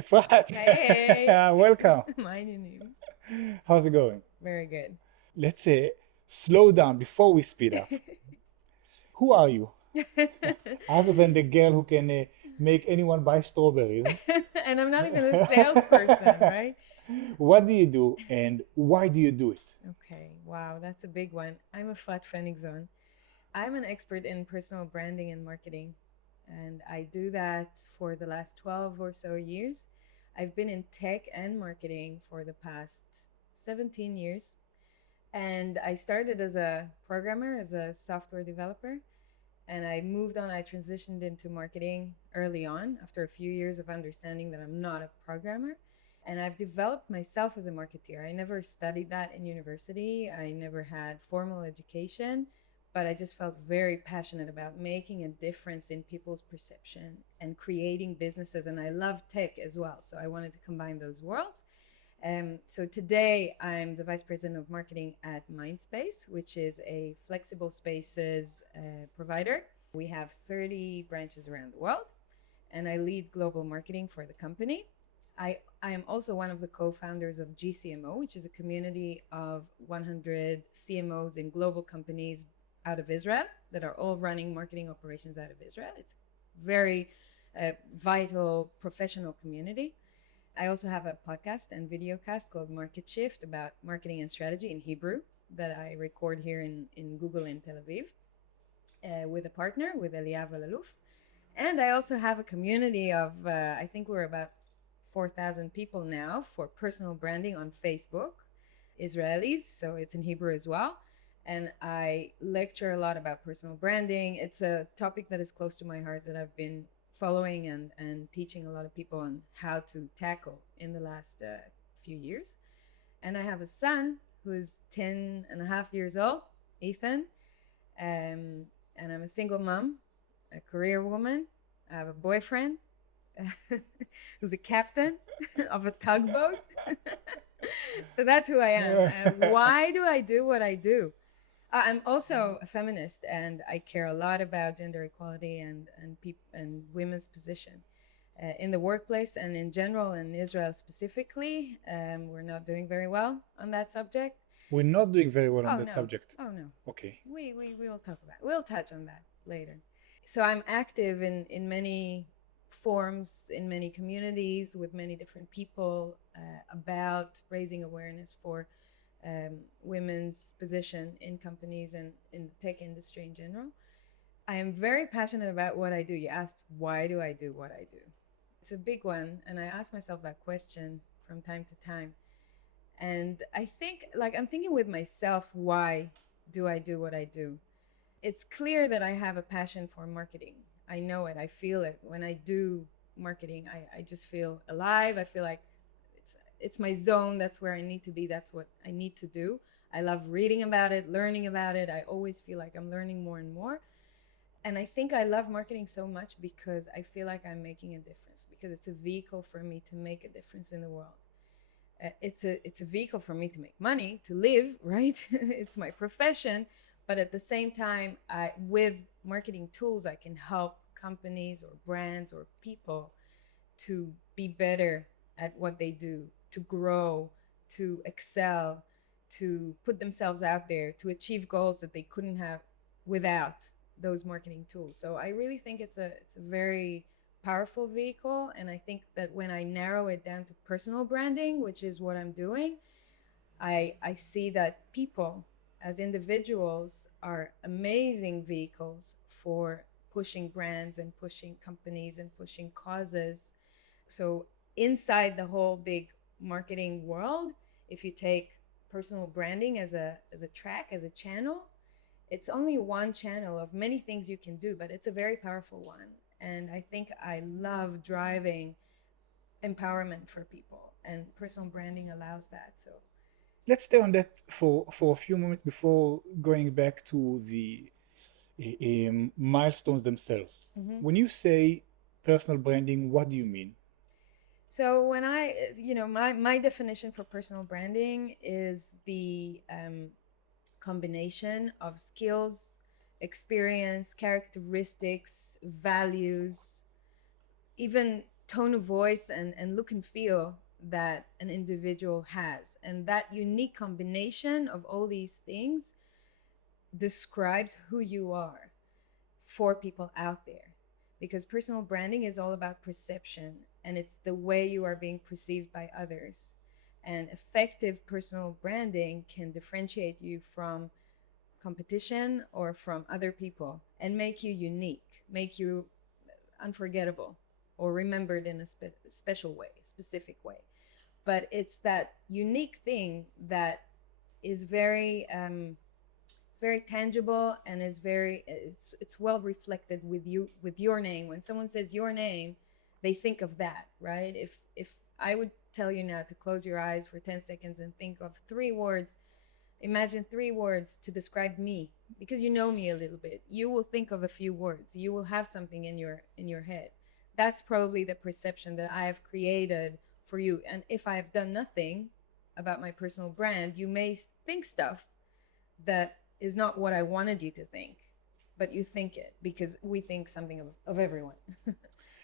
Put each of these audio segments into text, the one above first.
Efrat, Hey. welcome. My name. How's it going? Very good. Let's slow down before we speed up. Who are you? Other than the girl who can make anyone buy strawberries. And I'm not even a salesperson, right? What do you do and why do you do it? Okay, wow, that's a big one. I'm Efrat Fenigson. I'm an expert in personal branding and marketing, and I do that for the last 12 or so years. I've been in tech and marketing for the past 17 years. And I started as a programmer, as a software developer, and I moved on. I transitioned into marketing early on after a few years of understanding that I'm not a programmer. And I've developed myself as a marketeer. I never studied that in university, I never had formal education, but I just felt very passionate about making a difference in people's perception and creating businesses. And I love tech as well. So I wanted to combine those worlds. So today I'm the vice president of marketing at Mindspace, which is a flexible spaces provider. We have 30 branches around the world, and I lead global marketing for the company. I am also one of the co-founders of GCMO, which is a community of 100 CMOs in global companies out of Israel that are all running marketing operations out of Israel. It's a very vital professional community. I also have a podcast and video cast called Market Shift about marketing and strategy in Hebrew that I record here in Google in Tel Aviv with a partner, with Eliav Alaluf. And I also have a community of, I think we're about 4,000 people now for personal branding on Facebook, Israelis, so it's in Hebrew as well. And I lecture a lot about personal branding. It's a topic that is close to my heart that I've been following and teaching a lot of people on how to tackle in the last few years. And I have a son who's 10 and a half years old, Ethan. And I'm a single mom, a career woman. I have a boyfriend who's a captain of a tugboat. So that's who I am. Why do I do what I do? I'm also a feminist, and I care a lot about gender equality and women's position in the workplace and in general, in Israel specifically. We're not doing very well on that subject. We're not doing very well on Oh that no! subject. Oh no! Okay. We will talk about. We'll touch on that later. So I'm active in many forms, in many communities, with many different people about raising awareness for women's position in companies and in the tech industry in general. I am very passionate about what I do. You asked, why do I do what I do? It's a big one, and I ask myself that question from time to time. And I think, like, I'm thinking with myself, why do I do what I do? It's clear that I have a passion for marketing. I know it. I feel it. When I do marketing, I just feel alive. I feel like it's my zone. That's where I need to be. That's what I need to do. I love reading about it, learning about it. I always feel like I'm learning more and more. And I think I love marketing so much because I feel like I'm making a difference, because it's a vehicle for me to make a difference in the world. It's a vehicle for me to make money, to live, right? It's my profession. But at the same time, with marketing tools, I can help companies or brands or people to be better at what they do, to grow, to excel, to put themselves out there, to achieve goals that they couldn't have without those marketing tools. So I really think it's a very powerful vehicle. And I think that when I narrow it down to personal branding, which is what I'm doing, I see that people as individuals are amazing vehicles for pushing brands and pushing companies and pushing causes. So inside the whole big marketing world, if you take personal branding as a track, as a channel, it's only one channel of many things you can do, but it's a very powerful one. And I think I love driving empowerment for people, and personal branding allows that. So Let's stay on that for a few moments before going back to the milestones themselves. mm-hmm. When you say personal branding, what do you mean? So when my definition for personal branding is the combination of skills, experience, characteristics, values, even tone of voice and look and feel that an individual has. And that unique combination of all these things describes who you are for people out there. Because personal branding is all about perception, and it's the way you are being perceived by others. And effective personal branding can differentiate you from competition or from other people and make you unique, make you unforgettable or remembered in a special way, specific way. But it's that unique thing that is very tangible and is it's well reflected with you, with your name. When someone says your name, they think of that, right? If I would tell you now to close your eyes for 10 seconds and think of 3 words, imagine 3 words to describe me, because you know me a little bit, you will think of a few words, you will have something in your head. That's probably the perception that I have created for you. And if I have done nothing about my personal brand, you may think stuff that is not what I wanted you to think, but you think it because we think something of everyone.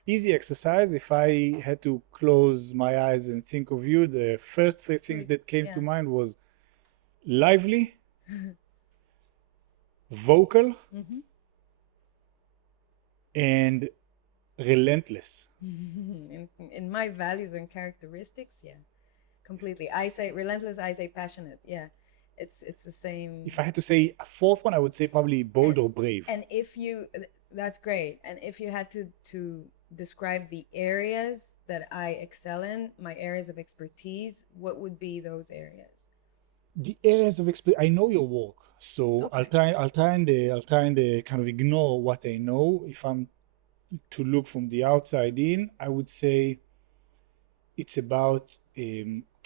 Easy exercise. If I had to close my eyes and think of you, the first 3 things that came to mind was lively, vocal, and relentless. In my values and characteristics, yeah, completely. I say relentless, I say passionate. Yeah, it's the same. If I had to say a fourth one, I would say probably bold or brave. And if you, that's great. And if you had to describe the areas that I excel in, my areas of expertise, what would be those areas? The areas of expertise, I know your work, so Okay. I'll try and kind of ignore what I know. If I'm to look from the outside in, I would say it's about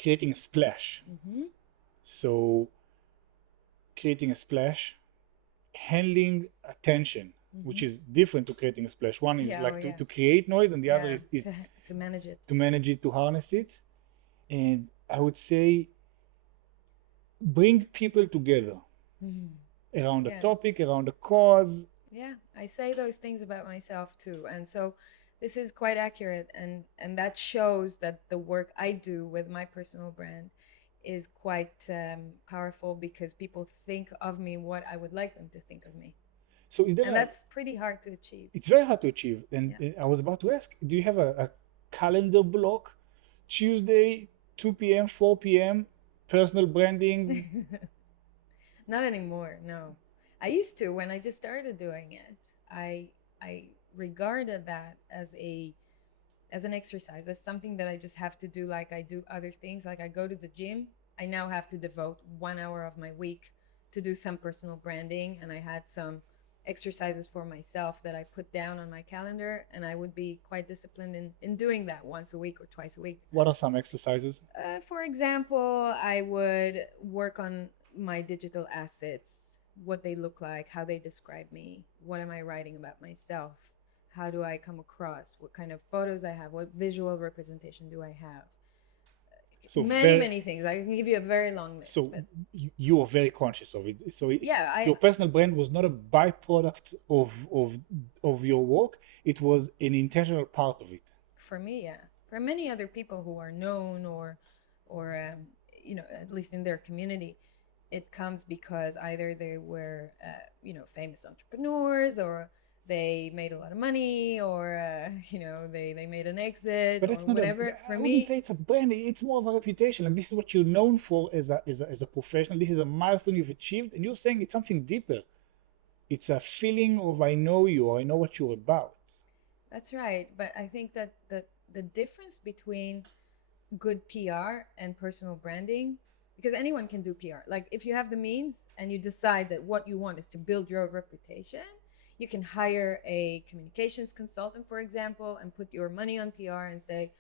creating a splash. So creating a splash, handling attention, which is different to creating a splash. One is to create noise, and the other is to manage it. To manage it, to harness it. And I would say bring people together around a topic, around a cause. Yeah, I say those things about myself too. And so this is quite accurate, and that shows that the work I do with my personal brand is quite powerful, because people think of me what I would like them to think of me. So that's pretty hard to achieve. It's very hard to achieve. And I was about to ask, do you have a calendar block? Tuesday, 2 p.m., 4 p.m., personal branding? Not anymore, no. I used to when I just started doing it. I regarded that as an exercise, as something that I just have to do like I do other things. Like I go to the gym, I now have to devote 1 hour of my week to do some personal branding, and I had some exercises for myself that I put down on my calendar, and I would be quite disciplined in doing that once a week or twice a week. What are some exercises? For example, I would work on my digital assets, what they look like, how they describe me, what am I writing about myself, how do I come across, what kind of photos I have, what visual representation do I have. So many things. I can give you a very long list. So you are very conscious of it. So your personal brand was not a byproduct of your work. It was an intentional part of it. For me, yeah. For many other people who are known or at least in their community, it comes because either they were famous entrepreneurs, or they made a lot of money, or they made an exit, but it's not whatever. For me, I wouldn't say it's a brand. It's more of a reputation. Like, this is what you're known for as a professional. This is a milestone you've achieved, and you're saying it's something deeper. It's a feeling of I know you, or I know what you're about. That's right. But I think that the difference between good PR and personal branding, because anyone can do PR. Like, if you have the means and you decide that what you want is to build your reputation, you can hire a communications consultant, for example, and put your money on PR and say,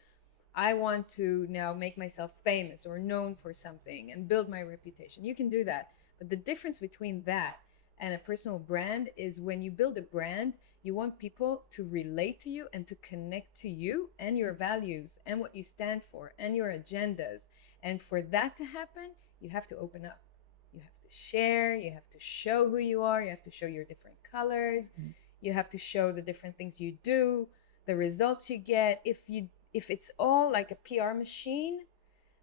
I want to now make myself famous or known for something and build my reputation. You can do that. But the difference between that and a personal brand is when you build a brand, you want people to relate to you and to connect to you and your values and what you stand for and your agendas. And for that to happen, you have to open up. You have to share, you have to show who you are, you have to show your different colors, you have to show the different things you do, the results you get. If it's all like a PR machine,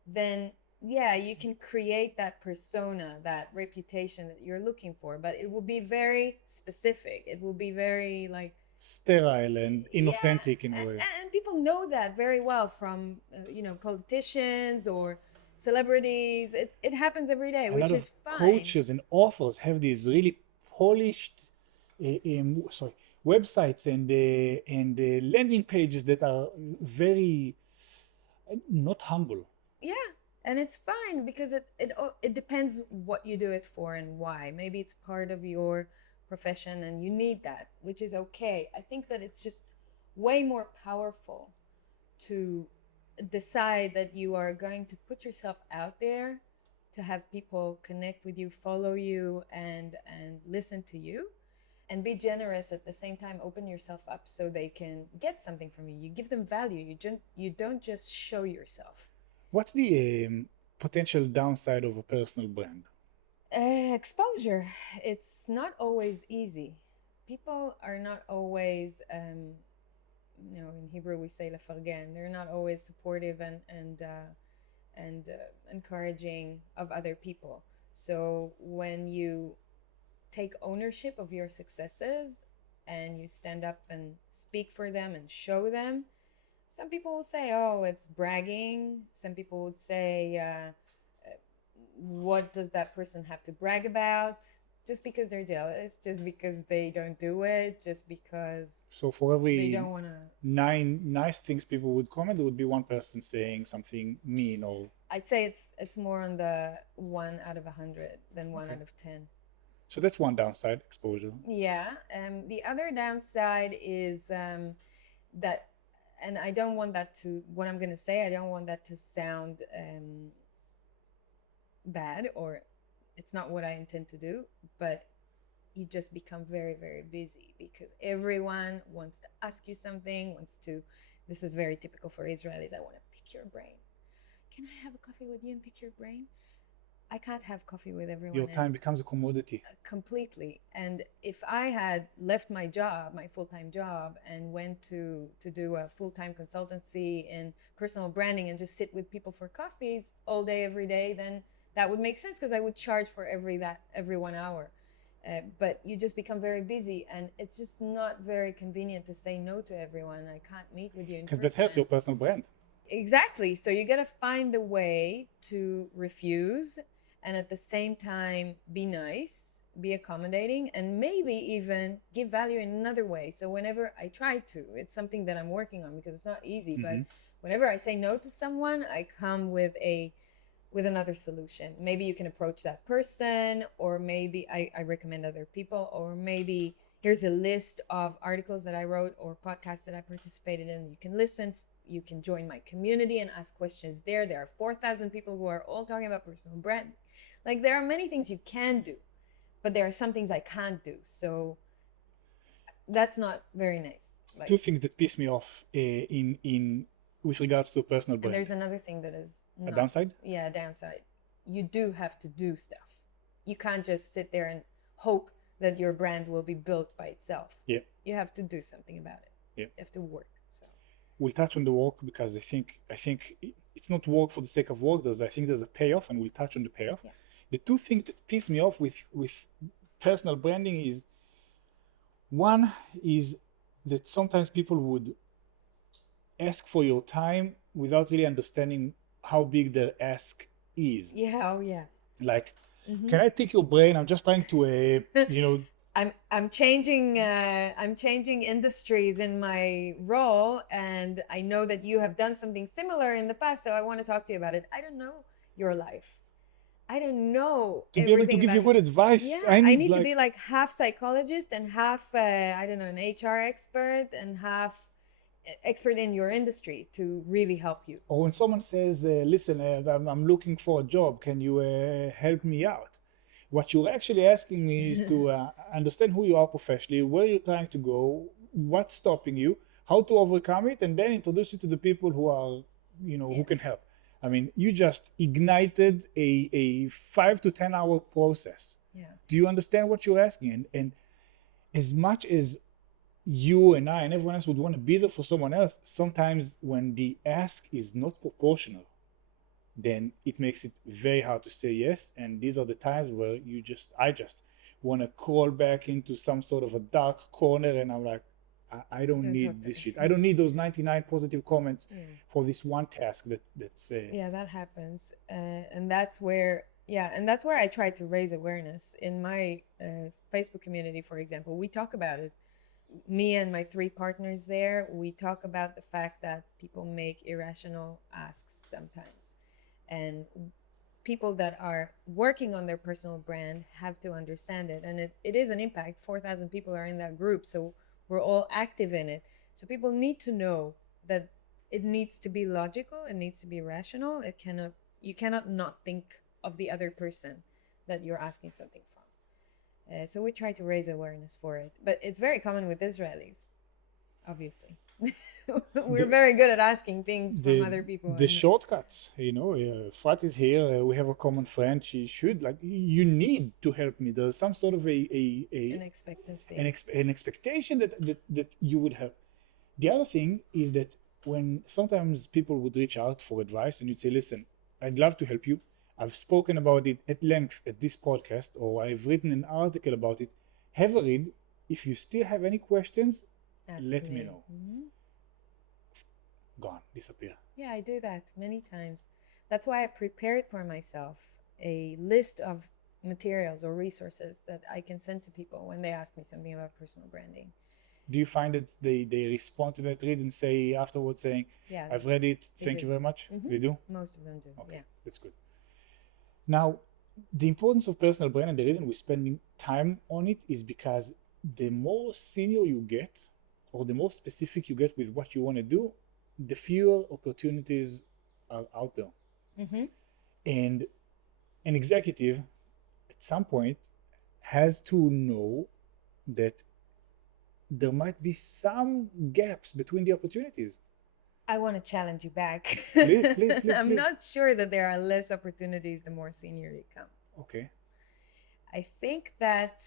then yeah, you can create that persona, that reputation that you're looking for, but it will be very specific. It will be very like sterile and inauthentic in a way. and people know that very well from politicians or celebrities. It happens every day, which is fine. Coaches and authors have these really polished websites and landing pages that are very not humble. Yeah, and it's fine because it depends what you do it for and why. Maybe it's part of your profession and you need that, which is okay. I think that it's just way more powerful to decide that you are going to put yourself out there to have people connect with you, follow you, and listen to you, and be generous at the same time. Open yourself up so they can get something from you. You give them value. You don't just show yourself. What's the potential downside of a personal brand? Exposure. It's not always easy. People are not always, in Hebrew we say lefargen. They're not always supportive and encouraging of other people. So when you take ownership of your successes and you stand up and speak for them and show them, some people will say, oh, it's bragging. Some people would say, what does that person have to brag about? Just because they're jealous, just because they don't do it, just because so for every they don't want to 9 nice things people would comment, there would be one person saying something mean. Or I'd say it's more on the 1 out of 100 than 1 out of 10. So that's one downside, exposure. Yeah. The other downside is that, and I don't want that to, what I'm going to say, I don't want that to sound bad, or it's not what I intend to do, but you just become very, very busy because everyone wants to ask you something, this is very typical for Israelis, I want to pick your brain. Can I have a coffee with you and pick your brain? I can't have coffee with everyone. Your time becomes a commodity. Completely. And if I had left my job, my full-time job, and went to do a full-time consultancy in personal branding and just sit with people for coffees all day, every day, then that would make sense because I would charge for every 1 hour. But you just become very busy, and it's just not very convenient to say no to everyone. I can't meet with you in person. Because that hurts your personal brand. Exactly. So you got to find the way to refuse, and at the same time be nice, be accommodating, and maybe even give value in another way. So whenever I try to, it's something that I'm working on because it's not easy, but whenever I say no to someone, I come with another solution. Maybe you can approach that person, or maybe I recommend other people, or maybe here's a list of articles that I wrote or podcasts that I participated in. You can listen. You can join my community and ask questions there. There are 4,000 people who are all talking about personal branding. Like, there are many things you can do, but there are some things I can't do. So that's not very nice. Like, 2 things that piss me off with regards to personal brand. And there's another thing that is a downside? Yeah, a downside. You do have to do stuff. You can't just sit there and hope that your brand will be built by itself. Yeah. You have to do something about it. Yeah. You have to work. We'll touch on the work because I think it's not work for the sake of work. I think there's a payoff, and we'll touch on the payoff. Yeah. The 2 things that piss me off with personal branding is, one is that sometimes people would ask for your time without really understanding how big their ask is. Yeah, oh yeah. Like, can I pick your brain? I'm just trying to, I'm changing industries in my role, and I know that you have done something similar in the past, so I want to talk to you about it. I don't know your life. I don't know to be able to give you good advice. Yeah, I need to be like half psychologist and half an HR expert and half expert in your industry to really help you. Or when someone says, listen, I'm looking for a job, can you help me out? What you're actually asking me is to understand who you are professionally, where you're trying to go, what's stopping you, how to overcome it, and then introduce you to the people who are, who can help. I mean, you just ignited a 5 to 10 hour process. Yeah. Do you understand what you're asking? And as much as you and I and everyone else would want to be there for someone else, sometimes when the ask is not proportional, then it makes it very hard to say yes. And these are the times where I just want to crawl back into some sort of a dark corner, and I'm like, I don't need this shit. I don't need those 99 positive comments for this one task that's yeah, that happens. And that's where I try to raise awareness in my Facebook community. For example, we talk about it. Me and my 3 partners there, we talk about the fact that people make irrational asks sometimes, and people that are working on their personal brand have to understand it. And it is an impact. 4,000 people are in that group, so we're all active in it. So people need to know that it needs to be logical, it needs to be rational. You cannot not think of the other person that you're asking something from. So we try to raise awareness for it, but it's very common with Israelis, obviously. We're very good at asking things from other people. The shortcuts, Fat is here. We have a common friend. She should, like, you need to help me. There's some sort of an expectancy, an expectation that you would have. The other thing is that when sometimes people would reach out for advice and you'd say, listen, I'd love to help you. I've spoken about it at length at this podcast, or I've written an article about it. Have a read. If you still have any questions, let me know. Mm-hmm. Gone, disappear. Yeah, I do that many times. That's why I prepared for myself a list of materials or resources that I can send to people when they ask me something about personal branding. Do you find that they respond to that read and say afterwards saying, yeah, I've read it, thank you very much? Mm-hmm. They do? Most of them do, okay, yeah. That's good. Now, the importance of personal brand and the reason we're spending time on it is because the more senior you get, or the more specific you get with what you want to do, the fewer opportunities are out there. Mm-hmm. And an executive at some point has to know that there might be some gaps between the opportunities. I want to challenge you back. Please. I'm not sure that there are less opportunities the more senior you come. Okay. I think that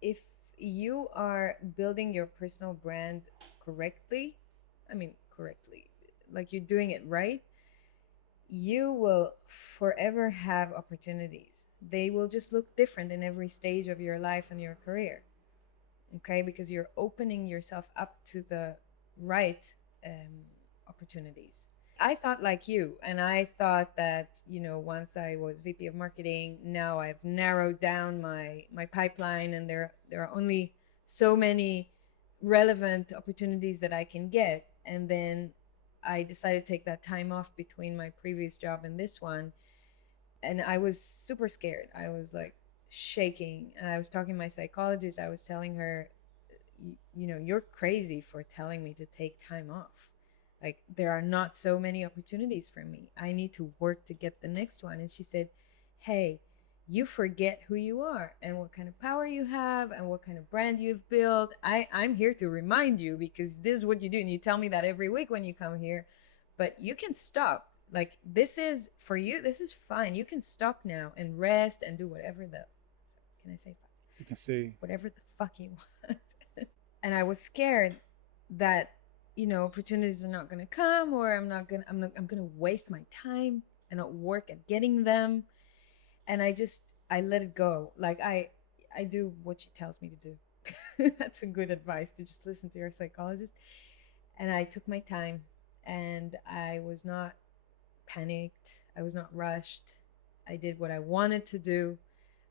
if you are building your personal brand correctly, like you're doing it right, you will forever have opportunities. They will just look different in every stage of your life and your career. Okay, because you're opening yourself up to the right opportunities. I thought like you, and I thought that, once I was VP of Marketing, now I've narrowed down my pipeline, and there are only so many relevant opportunities that I can get. And then I decided to take that time off between my previous job and this one, and I was super scared. I was like shaking, and I was talking to my psychologist. I was telling her, you're crazy for telling me to take time off. Like, there are not so many opportunities for me. I need to work to get the next one. And she said, hey, you forget who you are and what kind of power you have and what kind of brand you've built. I'm here to remind you, because this is what you do. And you tell me that every week when you come here, but you can stop. Like, this is for you. This is fine. You can stop now and rest and do whatever can I say fuck? You can say whatever the fuck you want. And I was scared that, opportunities are not going to come, or I'm going to waste my time and not work at getting them. And I let it go. Like, I do what she tells me to do. That's a good advice, to just listen to your psychologist. And I took my time, and I was not panicked. I was not rushed. I did what I wanted to do.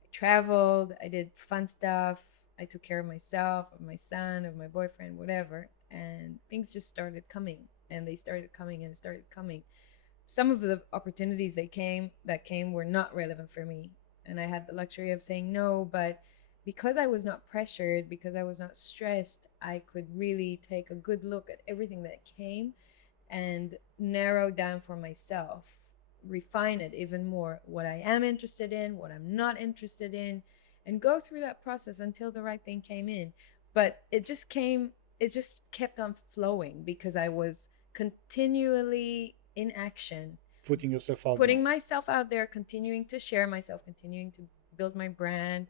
I traveled. I did fun stuff. I took care of myself, of my son, of my boyfriend, whatever. And things just started coming, and they started coming and started coming. Some of the opportunities that came were not relevant for me. And I had the luxury of saying no, but because I was not pressured, because I was not stressed, I could really take a good look at everything that came and narrow down for myself, refine it even more, what I am interested in, what I'm not interested in, and go through that process until the right thing came in. But it just kept on flowing, because I was continually in action, putting myself out there, continuing to share myself, continuing to build my brand,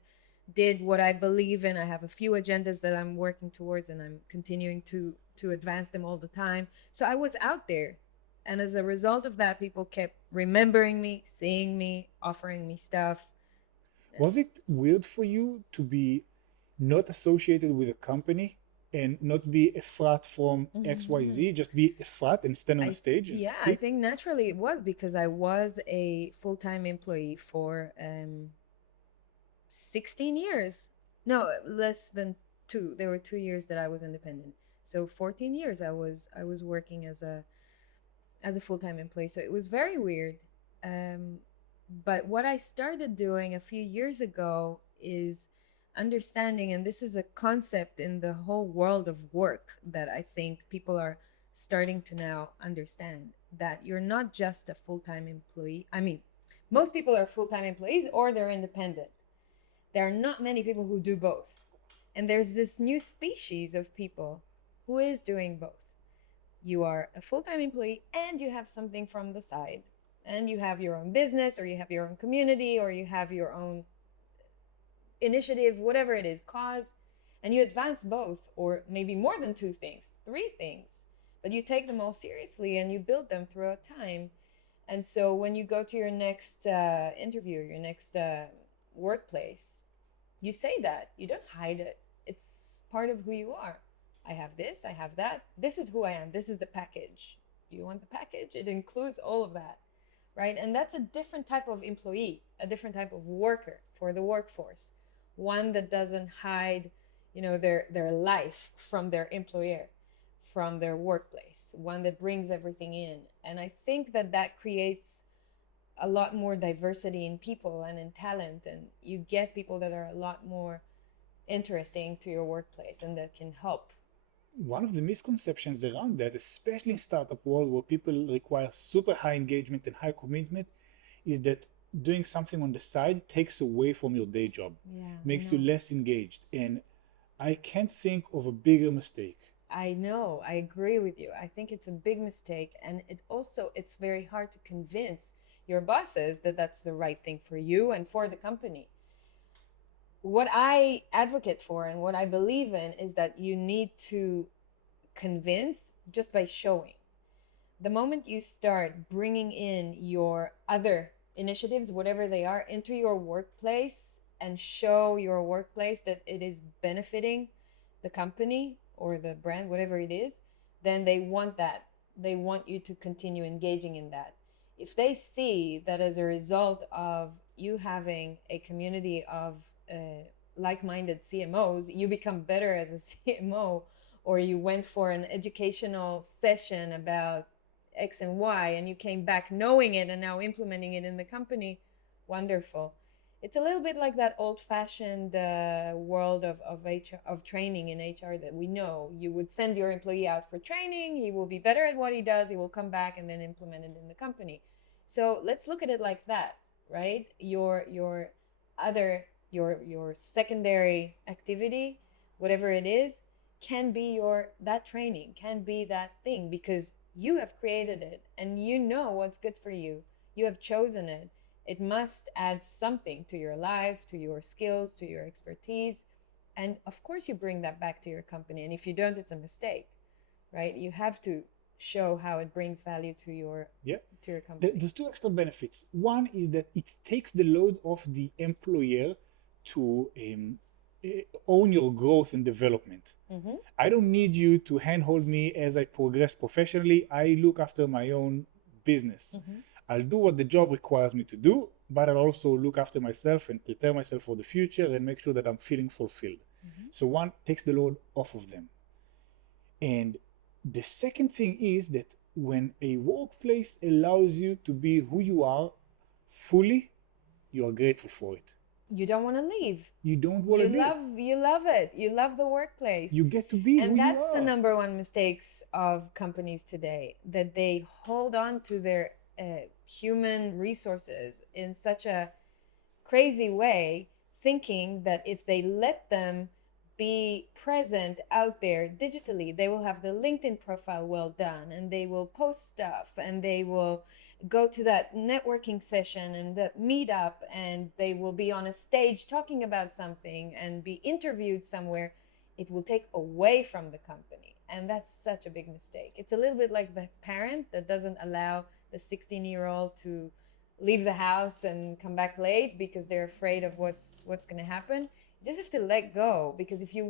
did what I believe in. I have a few agendas that I'm working towards, and I'm continuing to advance them all the time. So I was out there. And as a result of that, people kept remembering me, seeing me, offering me stuff. Was it weird for you to be not associated with a company and not be Efrat from XYZ, just be Efrat and stand on a stage and Yeah, I speak? think naturally it was because I was a full-time employee for 16 years. No, less than 2. There were 2 years that I was independent. So 14 years I was working as a full-time employee. So it was very weird. Um, but what I started doing a few years ago is understanding, and this is a concept in the whole world of work that I think people are starting to now understand, that you're not just a full-time employee. I mean, most people are full-time employees or they're independent. There are not many people who do both. And there's this new species of people who is doing both. You are a full-time employee and you have something from the side, and you have your own business, or you have your own community, or you have your own initiative, whatever it is, cause, and you advance both, or maybe more than 2 things, 3 things, but you take them all seriously and you build them throughout time. And so when you go to your next interview, your next workplace, you say that. You don't hide it. It's part of who you are. I have this, I have that. This is who I am. This is the package. Do you want the package? It includes all of that, right? And that's a different type of employee, a different type of worker for the workforce. One that doesn't hide, their life from their employer, from their workplace. One that brings everything in. And I think that creates a lot more diversity in people and in talent, and you get people that are a lot more interesting to your workplace and that can help. One of the misconceptions around that, especially in startup world where people require super high engagement and high commitment, is that doing something on the side takes away from your day job, makes you less engaged. And I can't think of a bigger mistake. I know, I agree with you. I think it's a big mistake, and it's very hard to convince your bosses that that's the right thing for you and for the company. What I advocate for and what I believe in is that you need to convince just by showing. The moment you start bringing in your other initiatives, whatever they are, into your workplace and show your workplace that it is benefiting the company or the brand, whatever it is, then they want that. They want you to continue engaging in that. If they see that as a result of you having a community of like-minded CMOs, you become better as a CMO, or you went for an educational session about X and Y and you came back knowing it and now implementing it in the company, wonderful. It's a little bit like that old-fashioned world of HR, of training in HR that we know. You would send your employee out for training, he will be better at what he does, he will come back and then implement it in the company. So let's look at it like that, right? Your secondary activity, whatever it is, can be that training, can be that thing, because you have created it and you know what's good for you. You have chosen it. It must add something to your life, to your skills, to your expertise. And of course you bring that back to your company. And if you don't, it's a mistake, right? You have to show how it brings value to your company. There's 2 extra benefits. One is that it takes the load off the employer to own your growth and development. I don't need you to handhold me as I progress professionally. I look after my own business. I'll do what the job requires me to do, but I'll also look after myself and prepare myself for the future and make sure that I'm feeling fulfilled. So one takes the load off of them. And the second thing is that when a workplace allows you to be who you are fully, you are grateful for it. You don't want to leave. You don't want to leave. You love it. You love the workplace. You get to be who you are. And that's the number one mistakes of companies today, that they hold on to their human resources in such a crazy way, thinking that if they let them be present out there digitally. They will have the LinkedIn profile well done, and they will post stuff, and they will go to that networking session and that meetup, and they will be on a stage talking about something and be interviewed somewhere. It will take away from the company. And that's such a big mistake. It's a little bit like the parent that doesn't allow the 16-year-old to leave the house and come back late because they're afraid of what's going to happen. You just have to let go, because if you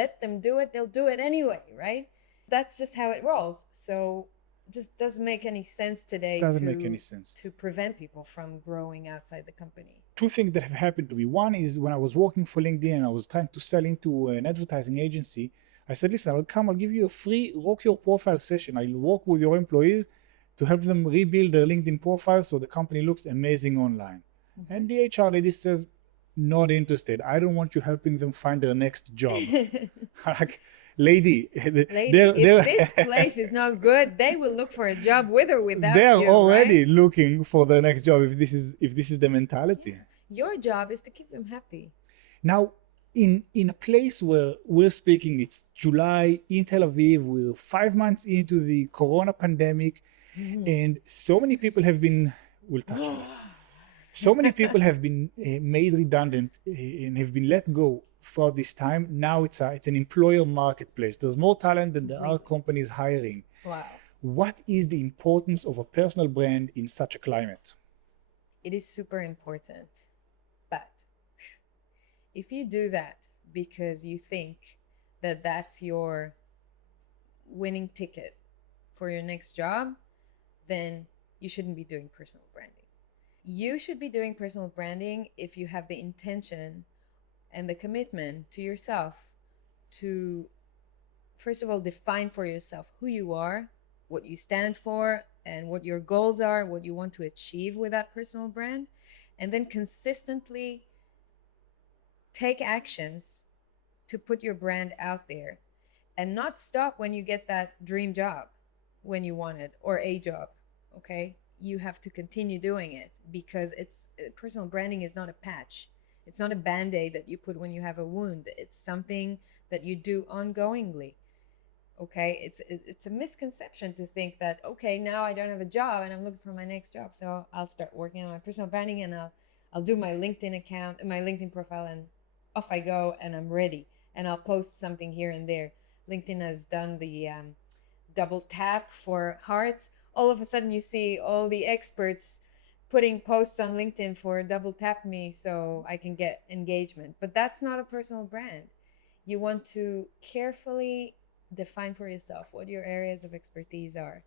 let them do it, they'll do it anyway, right? That's just how it rolls. So it just doesn't make any sense today. Doesn't make any sense to prevent people from growing outside the company. Two things that have happened to me. One is when I was working for LinkedIn and I was trying to sell into an advertising agency, I said, listen, I'll give you a free rock your profile session. I'll work with your employees to help them rebuild their LinkedIn profile so the company looks amazing online. Mm-hmm. And the HR lady says, not interested. I don't want you helping them find their next job. Like, lady, if this place is not good, they will look for a job with or without you. They're already right? looking for their next job if this is the mentality. Your job is to keep them happy. Now, in a place where we're speaking, it's July in Tel Aviv, we're 5 months into the corona pandemic, and so many people have been, we'll touch on it. So many people have been made redundant and have been let go throughout this time. Now it's an employer marketplace. There's more talent than there are companies hiring. Wow. What is the importance of a personal brand in such a climate? It is super important. But if you do that because you think that that's your winning ticket for your next job, then you shouldn't be doing personal branding. You should be doing personal branding if you have the intention and the commitment to yourself to, first of all, define for yourself who you are, what you stand for, and what your goals are, what you want to achieve with that personal brand, and then consistently take actions to put your brand out there, and not stop when you get that dream job when you want it, or a job, okay? You have to continue doing it, because personal branding is not a patch. It's not a band-aid that you put when you have a wound. It's something that you do ongoingly. Okay, it's a misconception to think that, okay, now I don't have a job and I'm looking for my next job, so I'll start working on my personal branding and I'll do my LinkedIn account, my LinkedIn profile, and off I go and I'm ready. And I'll post something here and there. LinkedIn has done the double tap for hearts. All of a sudden you see all the experts putting posts on LinkedIn for double tap me so I can get engagement. But that's not a personal brand. You want to carefully define for yourself what your areas of expertise are,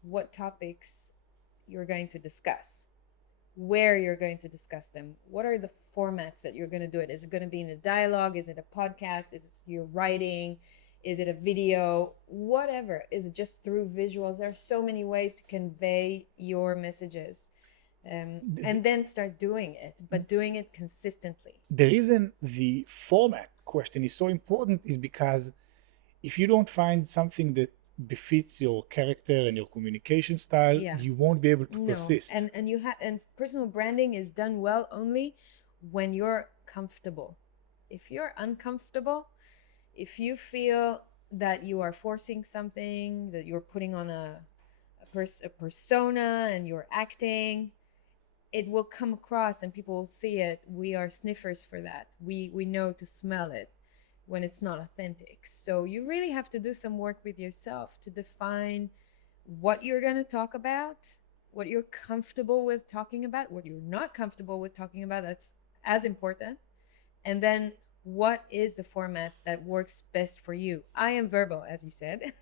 what topics you're going to discuss, where you're going to discuss them, what are the formats that you're going to do it. Is it going to be in a dialogue? Is it a podcast? Is it your writing? Is it a video? Whatever. Is it just through visuals? There are so many ways to convey your messages. And then start doing it, but doing it consistently. The reason the format question is so important is because if you don't find something that befits your character and your communication style, you won't be able to persist. And personal branding is done well only when you're comfortable. If you're uncomfortable, if you feel that you are forcing something, that you're putting on a persona and you're acting, it will come across and people will see it. We are sniffers for that. We know to smell it when it's not authentic. So you really have to do some work with yourself to define what you're going to talk about, what you're comfortable with talking about, what you're not comfortable with talking about. That's as important. And then what is the format that works best for you? I am verbal, as you said.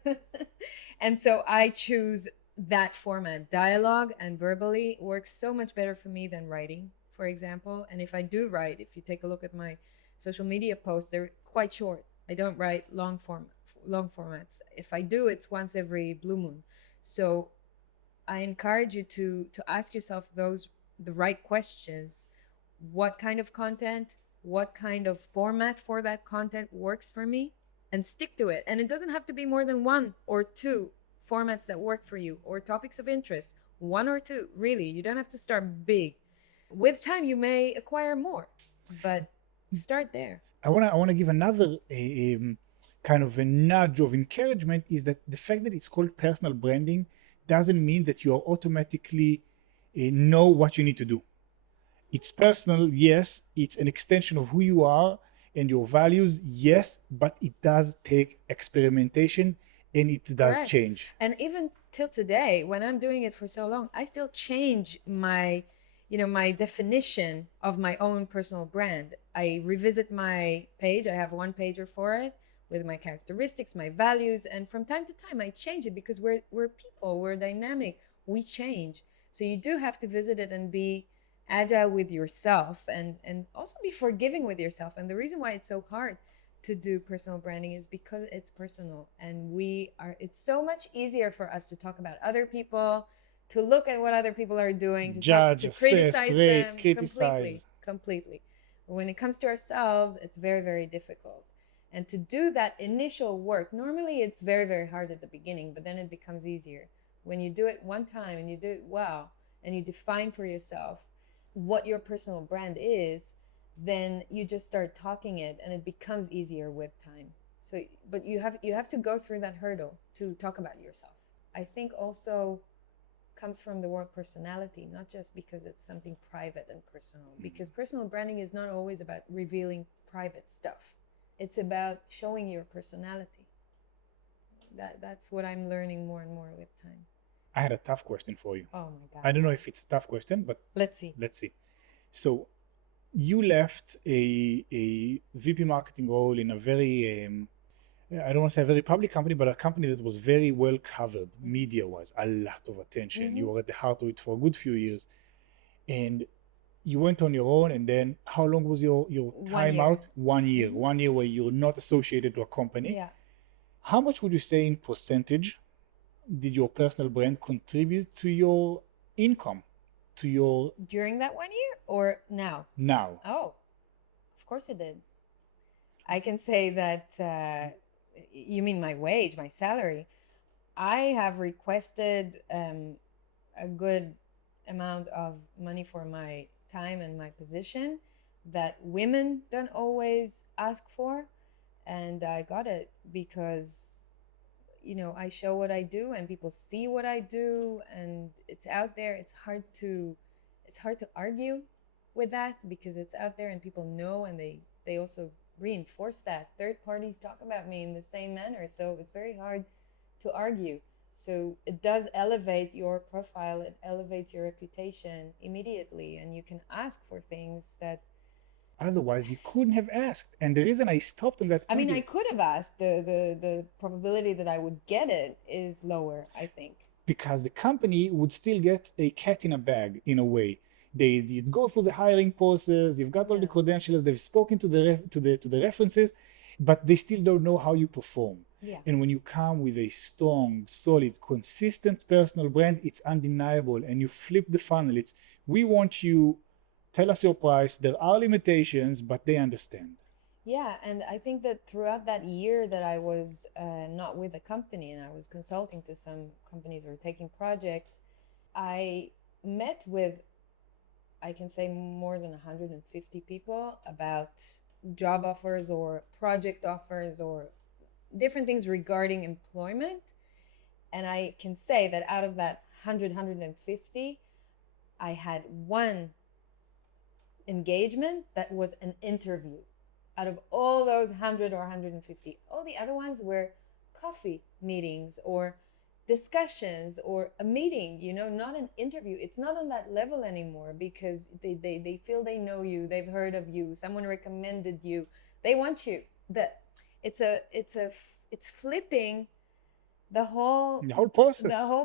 And so I choose that format. Dialogue and verbally works so much better for me than writing, for example. And if I do write, if you take a look at my social media posts, they're quite short. I don't write long formats. If I do, it's once every blue moon. So I encourage you to ask yourself the right questions. What kind of content, what kind of format for that content works for me, and stick to it. And it doesn't have to be more than one or two formats that work for you, or topics of interest, one or two. Really, you don't have to start big. With time, you may acquire more, but Start there. I want to give another kind of a nudge of encouragement is that the fact that it's called personal branding doesn't mean that you are automatically know what you need to do. It's personal, yes. It's an extension of who you are and your values, yes. But it does take experimentation and it does Correct. change. And even till today, when I'm doing it for so long, I still change my, my definition of my own personal brand. I revisit my page. I have one pager for it with my characteristics, my values, and from time to time I change it because we're people, we're dynamic, we change. So you do have to visit it and be agile with yourself and also be forgiving with yourself. And the reason why it's so hard to do personal branding is because it's personal, and it's so much easier for us to talk about other people, to look at what other people are doing, to Judge, to assess, criticize rate, them criticize. completely. But when it comes to ourselves, it's very, very difficult. And to do that initial work, normally it's very, very hard at the beginning, but then it becomes easier. When you do it one time and you do it well, and you define for yourself what your personal brand is, then you just start talking it and it becomes easier with time. So, but you have to go through that hurdle to talk about yourself. I think also comes from the word personality, not just because it's something private and personal, because personal branding is not always about revealing private stuff. It's about showing your personality. That's what I'm learning more and more with time. I had a tough question for you. Oh my God. I don't know if it's a tough question, but let's see. So you left a VP marketing role in a very I don't want to say a very public company, but a company that was very well covered media-wise, a lot of attention. You were at the heart of it for a good few years. And you went on your own, and then how long was your time out? 1 year. 1 year where you're not associated to a company. Yeah. How much would you say in percentage did your personal brand contribute to your income, to your... During that 1 year or now? Now. Oh, of course it did. I can say that, you mean my wage, my salary. I have requested a good amount of money for my time and my position that women don't always ask for. And I got it because, I show what I do and people see what I do and it's out there. It's hard to argue with that because it's out there and people know, and they also reinforce that. Third parties talk about me in the same manner, so it's very hard to argue. So it does elevate your profile, it elevates your reputation immediately, and you can ask for things that otherwise you couldn't have asked. And the reason I stopped on that point, I mean, I could have asked. The probability that I would get it is lower, I think, because the company would still get a cat in a bag in a way. They'd go through the hiring process, you've got all the credentials, they've spoken to the references, but they still don't know how you perform. Yeah. And when you come with a strong, solid, consistent personal brand, it's undeniable. And you flip the funnel. It's, we want you, tell us your price. There are limitations, but they understand. Yeah, and I think that throughout that year that I was not with a company and I was consulting to some companies or taking projects, I met with, I can say, more than 150 people about job offers or project offers or different things regarding employment. And I can say that out of that 150, I had one engagement that was an interview. Out of all those 100 or 150, all the other ones were coffee meetings or discussions or a meeting, not an interview. It's not on that level anymore because they feel they know you, they've heard of you, someone recommended you, they want you. It's flipping the whole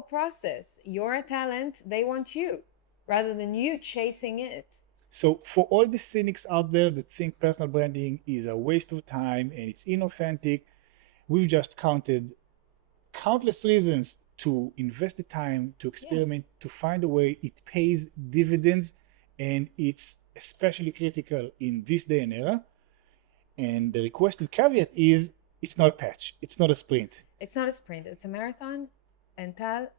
process. You're a talent, they want you rather than you chasing it. So for all the cynics out there that think personal branding is a waste of time and it's inauthentic, we've just counted countless reasons to invest the time, to experiment, to find a way. It pays dividends, and it's especially critical in this day and era. And the requested caveat is, it's not a patch. It's not a sprint. It's not a sprint. It's a marathon. And Tal,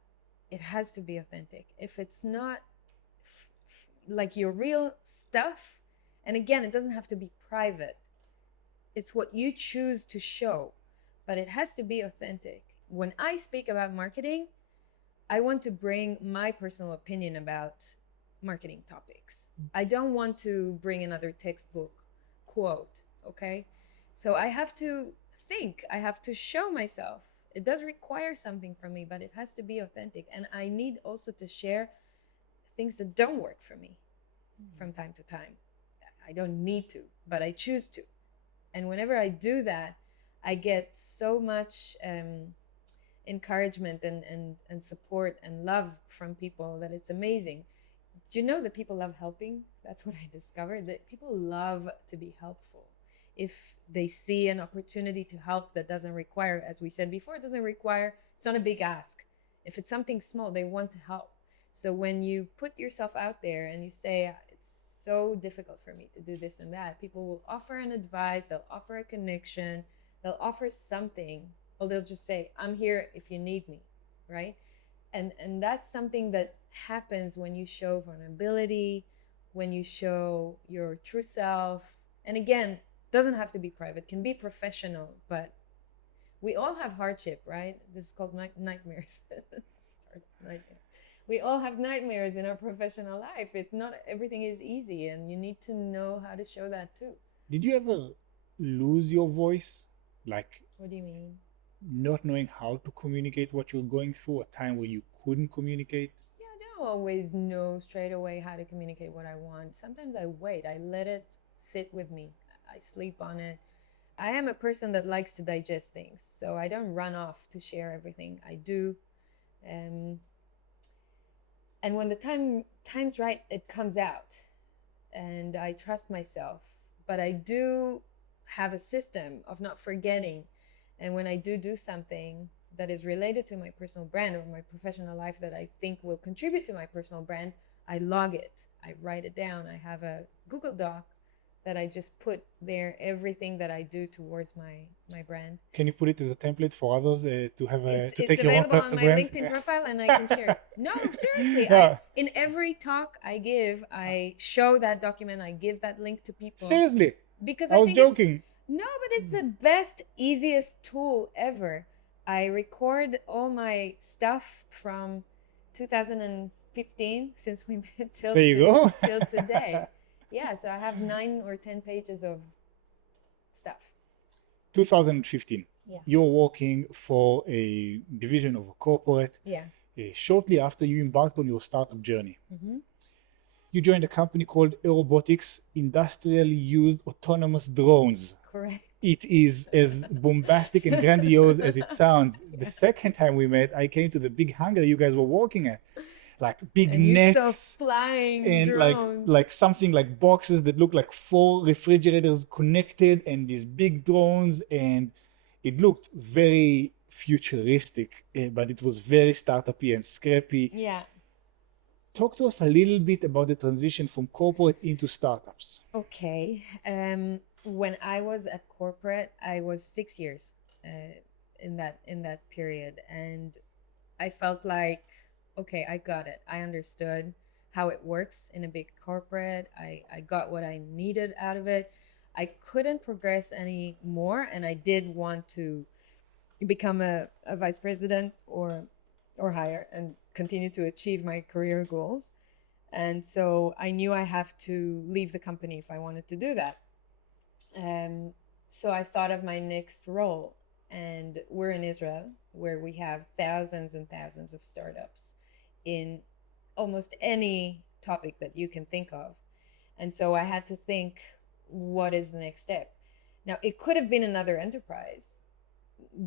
it has to be authentic. If it's not like your real stuff, And again, it doesn't have to be private. It's what you choose to show, but it has to be authentic. When I speak about marketing, I want to bring my personal opinion about marketing topics. I don't want to bring another textbook quote, okay? So I have to think, I have to show myself. It does require something from me, but it has to be authentic. And I need also to share things that don't work for me from time to time. I don't need to, but I choose to. And whenever I do that, I get so much encouragement and support and love from people that it's amazing. Do you know that people love helping? That's what I discovered, that people love to be helpful. If they see an opportunity to help that doesn't require, as we said before, it doesn't require, it's not a big ask. If it's something small, they want to help. So when you put yourself out there and you say, it's so difficult for me to do this and that, people will offer an advice, they'll offer a connection, they'll offer something, or they'll just say, I'm here if you need me, right? And that's something that happens when you show vulnerability, when you show your true self. And again, doesn't have to be private, can be professional, but we all have hardship, right? This is called nightmares. We all have nightmares in our professional life. It's not everything is easy, and you need to know how to show that too. Did you ever lose your voice? Like, what do you mean? Not knowing how to communicate what you're going through, a time where you couldn't communicate? Yeah, I don't always know straight away how to communicate what I want. Sometimes I wait, I let it sit with me, I sleep on it. I am a person that likes to digest things, so I don't run off to share everything I do. And when the time's right, it comes out, and I trust myself. But I do have a system of not forgetting. And when I do something that is related to my personal brand or my professional life that I think will contribute to my personal brand, I log it. I write it down. I have a Google Doc that I just put there everything that I do towards my brand. Can you put it as a template for others to have to take your own personal brand? It's available on my LinkedIn profile, and I can share it. No, seriously. Yeah. In every talk I give, I show that document. I give that link to people. Seriously? Because I was joking. No, but it's the best, easiest tool ever. I record all my stuff from 2015, since we met till today. Yeah, so I have 9 or 10 pages of stuff. 2015. Yeah. You're working for a division of a corporate. Yeah. Shortly after you embarked on your startup journey. Mm-hmm. You joined a company called Airobotics, industrially used autonomous drones. Correct. It is as bombastic and grandiose as it sounds. Yeah. The second time we met, I came to the big hangar you guys were working at. Like big and nets. You saw flying and drones. like something like boxes that look like 4 refrigerators connected, and these big drones, and it looked very futuristic, but it was very startup-y and scrappy. Yeah. Talk to us a little bit about the transition from corporate into startups. Okay. When I was at corporate, I was 6 years in that period, and I felt like, okay, I got it. I understood how it works in a big corporate. I got what I needed out of it. I couldn't progress any more, and I did want to become a vice president or higher and continue to achieve my career goals. And so I knew I have to leave the company if I wanted to do that. So I thought of my next role, and we're in Israel, where we have thousands and thousands of startups in almost any topic that you can think of. And so I had to think, what is the next step? Now, it could have been another enterprise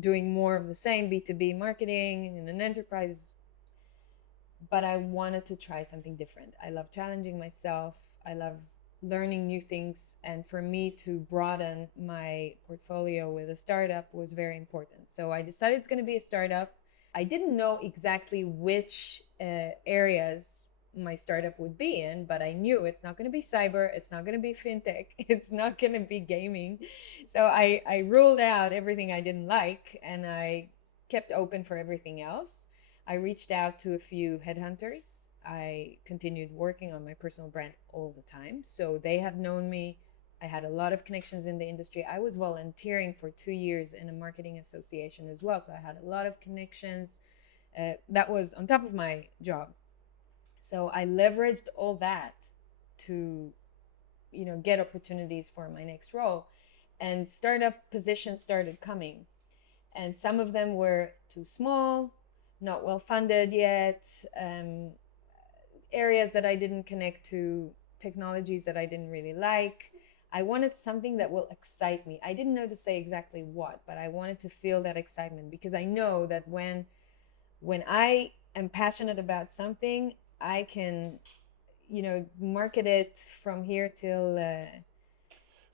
doing more of the same B2B marketing in an enterprise, but I wanted to try something different. I love challenging myself. I love learning new things. And for me to broaden my portfolio with a startup was very important. So I decided it's going to be a startup. I didn't know exactly which areas my startup would be in, but I knew it's not going to be cyber, it's not going to be fintech, it's not going to be gaming. So I ruled out everything I didn't like, and I kept open for everything else. I reached out to a few headhunters. I continued working on my personal brand all the time. So they had known me. I had a lot of connections in the industry. I was volunteering for 2 years in a marketing association as well. So I had a lot of connections. That was on top of my job. So I leveraged all that to, get opportunities for my next role. And startup positions started coming. And some of them were too small, not well funded yet, areas that I didn't connect to, technologies that I didn't really like. I wanted something that will excite me. I didn't know to say exactly what, but I wanted to feel that excitement, because I know that when I am passionate about something, I can, market it from here till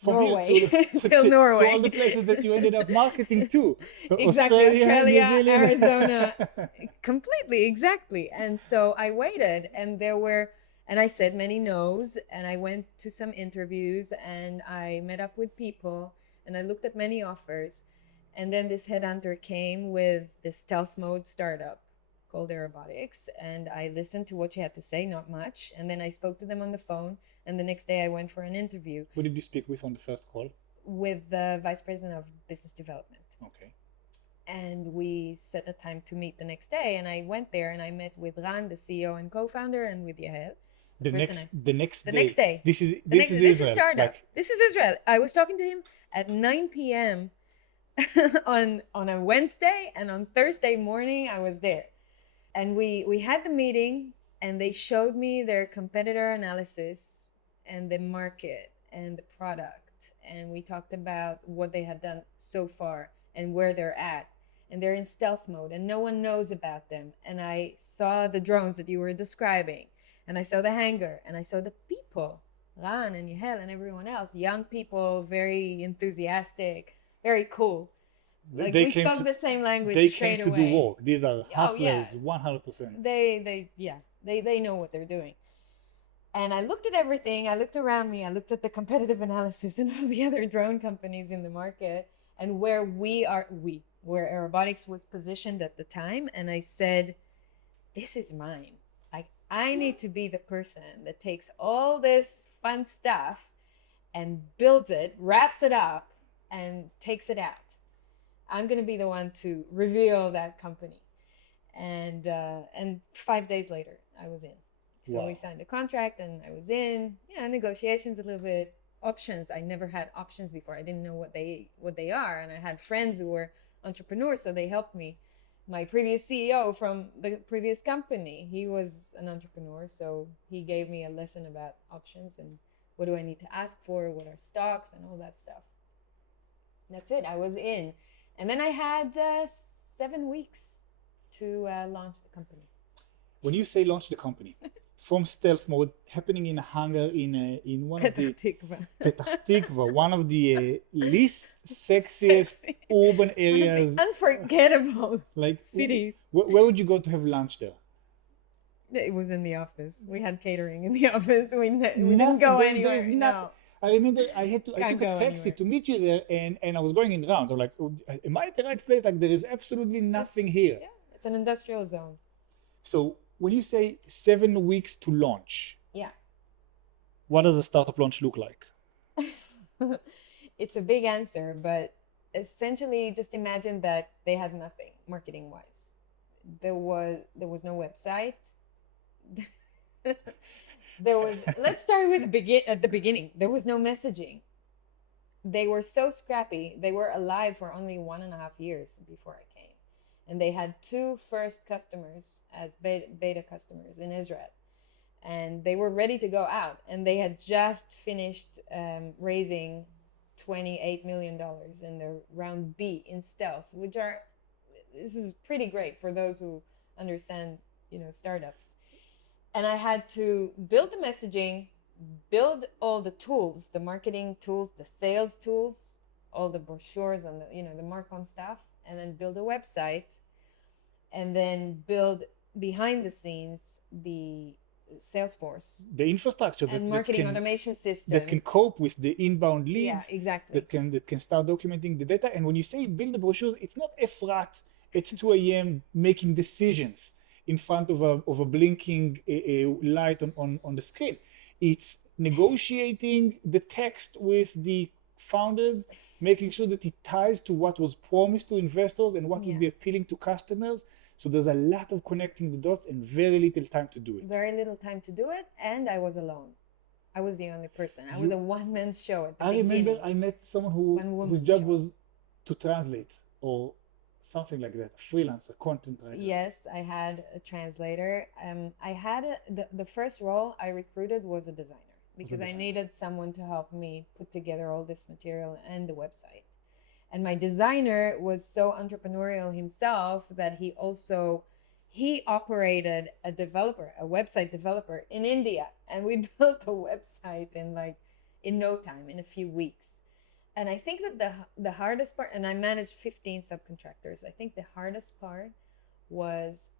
From Norway, here till Norway, to all the places that you ended up marketing to. Exactly, Australia, New Zealand. Arizona, completely, exactly. And so I waited, and I said many no's, and I went to some interviews, and I met up with people, and I looked at many offers. And then this headhunter came with this stealth mode startup called Airobotics, and I listened to what she had to say, not much. And then I spoke to them on the phone, and the next day I went for an interview. Who did you speak with on the first call? With the vice president of business development. Okay. And we set a time to meet the next day, and I went there and I met with Ran, the CEO and co-founder, and with Yael. The next day. This is Israel. This is startup. This is Israel. I was talking to him at 9 p.m. on a Wednesday, and on Thursday morning I was there. And we had the meeting, and they showed me their competitor analysis and the market and the product. And we talked about what they had done so far and where they're at. And they're in stealth mode, and no one knows about them. And I saw the drones that you were describing, and I saw the hangar, and I saw the people, Ran and Yael and everyone else, young people, very enthusiastic, very cool. Like, we spoke the same language straight away. They came to do work. These are hustlers, 100%. They know what they're doing. And I looked at everything. I looked around me. I looked at the competitive analysis and all the other drone companies in the market, and where where Airobotics was positioned at the time. And I said, this is mine. I need to be the person that takes all this fun stuff and builds it, wraps it up, and takes it out. I'm going to be the one to reveal that company. And 5 days later, I was in. So wow. We signed a contract, and I was in. Negotiations a little bit. Options. I never had options before. I didn't know what they are. And I had friends who were entrepreneurs, so they helped me. My previous CEO from the previous company, he was an entrepreneur, so he gave me a lesson about options and what do I need to ask for, what are stocks, and all that stuff. That's it. I was in. And then I had 7 weeks to launch the company. When you say launch the company, from stealth mode, happening in a hangar in one of the Petah Tikva, one of the least sexiest urban areas, unforgettable cities. Where would you go to have lunch there? It was in the office. We had catering in the office. We didn't go anywhere. No. I remember I took a taxi to meet you there, and I was going in rounds. I'm like, am I at the right place? Like, there is absolutely nothing here. Yeah, it's an industrial zone. So when you say 7 weeks to launch, what does a startup launch look like? It's a big answer, but essentially just imagine that they had nothing marketing wise. There was no website. Let's start with at the beginning. There was no messaging. They were so scrappy. They were alive for only 1.5 years before I came. And they had 2 first customers as beta customers in Israel. And they were ready to go out. And they had just finished raising $28 million in their round B in stealth, this is pretty great for those who understand, startups. And I had to build the messaging, build all the tools, the marketing tools, the sales tools, all the brochures and the Marcom stuff, and then build a website, and then build behind the scenes the Salesforce, the infrastructure and marketing automation system that can cope with the inbound leads. Yeah, exactly. That can start documenting the data. And when you say build the brochures, it's not Efrat at 2 a.m. making decisions. in front of a blinking light on the screen. It's negotiating the text with the founders, making sure that it ties to what was promised to investors and what would be appealing to customers. So there's a lot of connecting the dots and very little time to do it. Very little time to do it, and I was alone. I was the only person. I was a one-man show at the beginning. I remember I met someone whose job was to translate or something like that, a freelancer, content writer. Yes, I had a translator. I had the first role I recruited was a designer because I needed someone to help me put together all this material and the website. And my designer was so entrepreneurial himself that he operated a website developer in India, and we built a website in no time, in a few weeks. And I think that the hardest part, and I managed 15 subcontractors, I think the hardest part was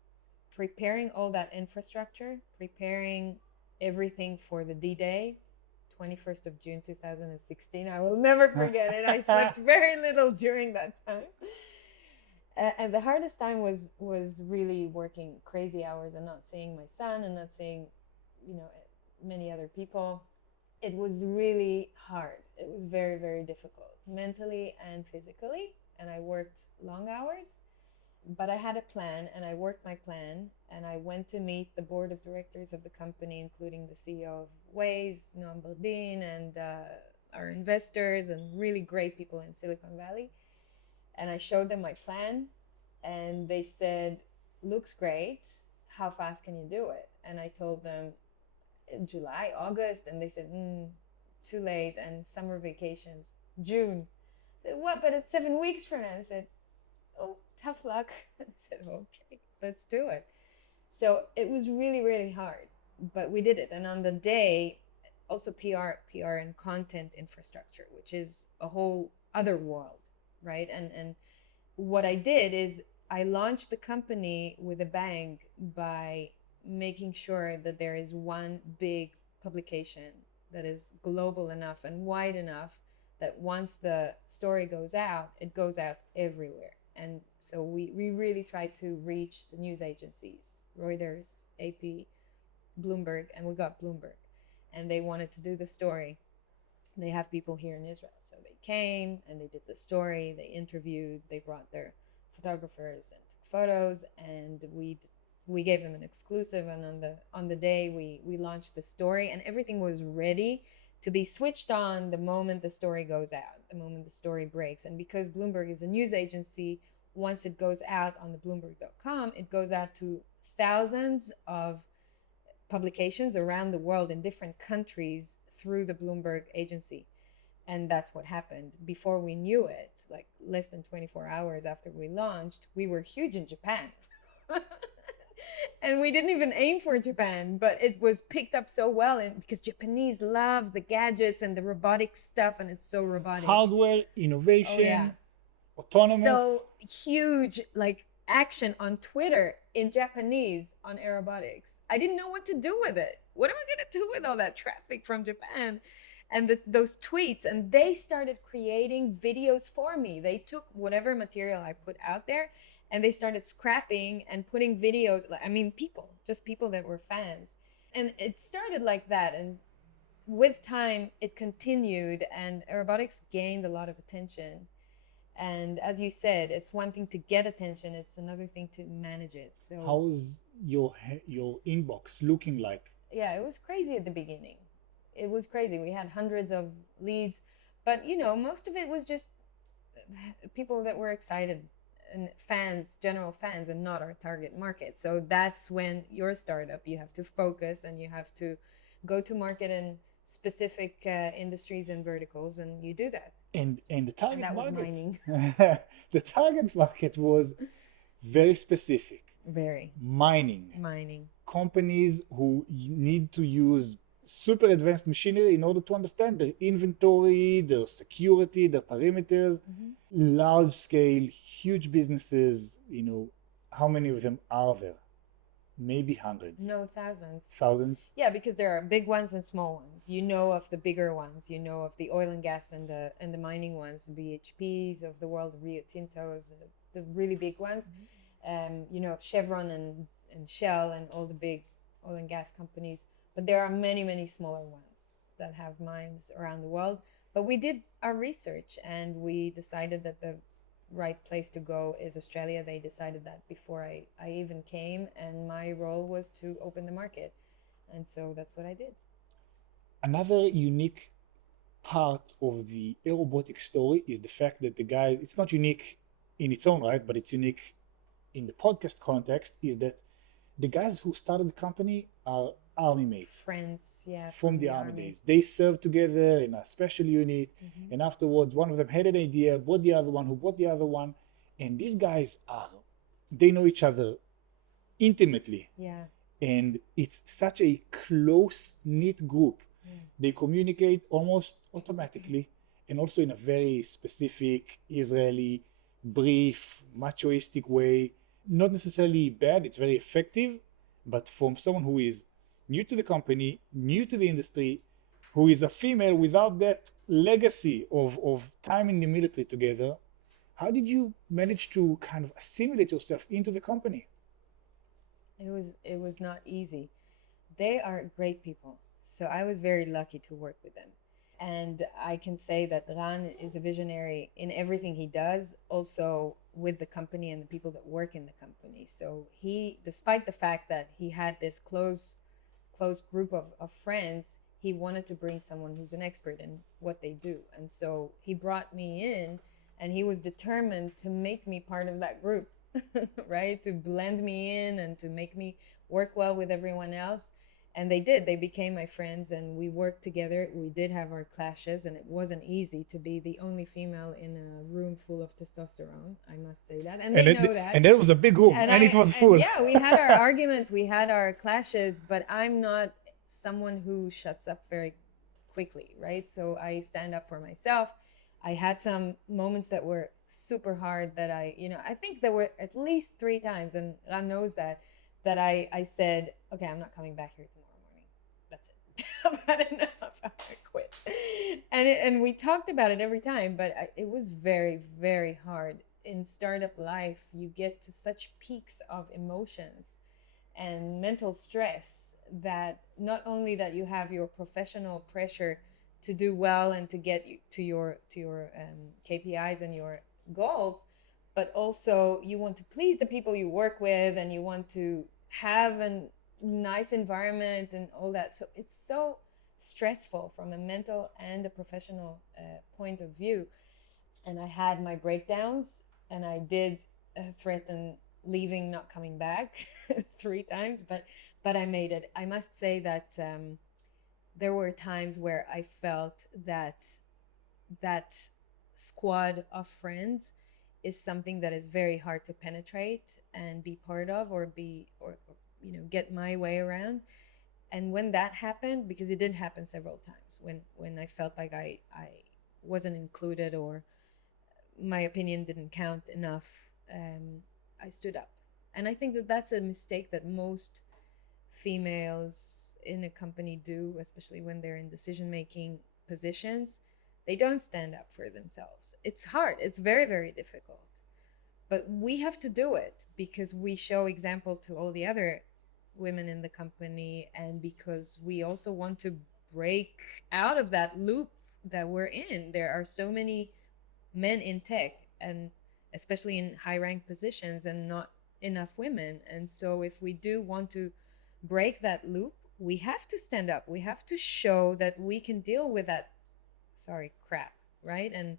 preparing all that infrastructure, preparing everything for the D-Day, 21st of June 2016. I will never forget it. I slept very little during that time. And the hardest time was really working crazy hours and not seeing my son and not seeing, many other people. It was really hard. It was very, very difficult, mentally and physically. And I worked long hours, but I had a plan and I worked my plan. And I went to meet the board of directors of the company, including the CEO of Waze, Noam Bardin, and our investors and really great people in Silicon Valley. And I showed them my plan and they said, looks great. How fast can you do it? And I told them July, August. And they said, too late. And summer vacations, June. I said, what? But it's 7 weeks from now. I said, oh, tough luck. I said, okay, let's do it. So it was really, really hard, but we did it. And on the day, also PR and content infrastructure, which is a whole other world, right? And what I did is I launched the company with a bang by making sure that there is one big publication that is global enough and wide enough that once the story goes out, it goes out everywhere. And so we really tried to reach the news agencies, Reuters, AP, Bloomberg, and we got Bloomberg. And they wanted to do the story. They have people here in Israel. So they came and they did the story, they interviewed, they brought their photographers and took photos, and we gave them an exclusive. And on the day we launched the story, and everything was ready to be switched on the moment the story goes out, the moment the story breaks. And because Bloomberg is a news agency, once it goes out on the Bloomberg.com, it goes out to thousands of publications around the world in different countries through the Bloomberg agency. And that's what happened. Before we knew it, like less than 24 hours after we launched, we were huge in Japan. And we didn't even aim for Japan, but it was picked up so well, and because Japanese love the gadgets and the robotic stuff, and it's so robotic. Hardware, innovation, autonomous. So huge, like action on Twitter in Japanese on Airobotics. I didn't know what to do with it. What am I going to do with all that traffic from Japan? And those tweets, and they started creating videos for me. They took whatever material I put out there, and they started scrapping and putting videos. People that were fans. And it started like that. And with time, it continued, and Airobotics gained a lot of attention. And as you said, it's one thing to get attention, it's another thing to manage it. So how was your inbox looking like? Yeah, it was crazy at the beginning. It was crazy. We had hundreds of leads, but most of it was just people that were excited and fans, general fans, and not our target market. So that's when you're a startup, you have to focus and you have to go to market in specific industries and verticals, and you do that. And the target and that market, was mining. The target market was very specific. Very. Mining. Companies who need to use super advanced machinery in order to understand their inventory, their security, their perimeters, large scale, huge businesses. How many of them are there? Maybe hundreds. No, thousands. Thousands? Yeah, because there are big ones and small ones. You know of the bigger ones. You know of the oil and gas and the mining ones, the BHPs of the world, Rio Tintos, the really big ones. You know of Chevron and Shell and all the big oil and gas companies. But there are many, many smaller ones that have mines around the world. But we did our research and we decided that the right place to go is Australia. They decided that before I even came, and my role was to open the market. And so that's what I did. Another unique part of the Airobotics story is the fact that the guys, it's not unique in its own right, but it's unique in the podcast context, is that the guys who started the company are army mates. Friends, yeah. From the army days. They served together in a special unit, and afterwards one of them had an idea, brought the other one, who brought the other one, and these guys they know each other intimately. Yeah. And it's such a close-knit group. They communicate almost automatically, and also in a very specific Israeli, brief, machoistic way. Not necessarily bad, it's very effective, but from someone who is new to the company, new to the industry, who is a female without that legacy of time in the military together, how did you manage to kind of assimilate yourself into the company? It was not easy. They are great people. So I was very lucky to work with them. And I can say that Ran is a visionary in everything he does, also with the company and the people that work in the company. So he, despite the fact that he had this close group of friends, he wanted to bring someone who's an expert in what they do. And so he brought me in, and he was determined to make me part of that group, right? To blend me in and to make me work well with everyone else. And they did. They became my friends, and we worked together. We did have our clashes, and it wasn't easy to be the only female in a room full of testosterone. I must say that. And they know that. And that was a big room, and it was full. Yeah, we had our arguments, we had our clashes, but I'm not someone who shuts up very quickly, right? So I stand up for myself. I had some moments that were super hard that I think there were at least 3 times, and Ram knows that I said, okay, I'm not coming back here tomorrow morning. That's it. I've had enough. I'm gonna quit. And we talked about it every time, but it was very, very hard. In startup life, you get to such peaks of emotions and mental stress that not only that you have your professional pressure to do well and to get you to your KPIs and your goals, but also you want to please the people you work with, and you want to have a nice environment and all that. So it's so stressful from a mental and a professional point of view. And I had my breakdowns, and I did threaten leaving, not coming back 3 times, but I made it. I must say that there were times where I felt that squad of friends is something that is very hard to penetrate and be part of, or get my way around. And when that happened, because it did happen several times, when I felt like I wasn't included, or my opinion didn't count enough, I stood up. And I think that that's a mistake that most females in a company do, especially when they're in decision-making positions. They don't stand up for themselves. It's hard. It's very, very difficult. But we have to do it because we show example to all the other women in the company, and because we also want to break out of that loop that we're in. There are so many men in tech, and especially in high-ranked positions, and not enough women. And so if we do want to break that loop, we have to stand up. We have to show that we can deal with that crap, right? And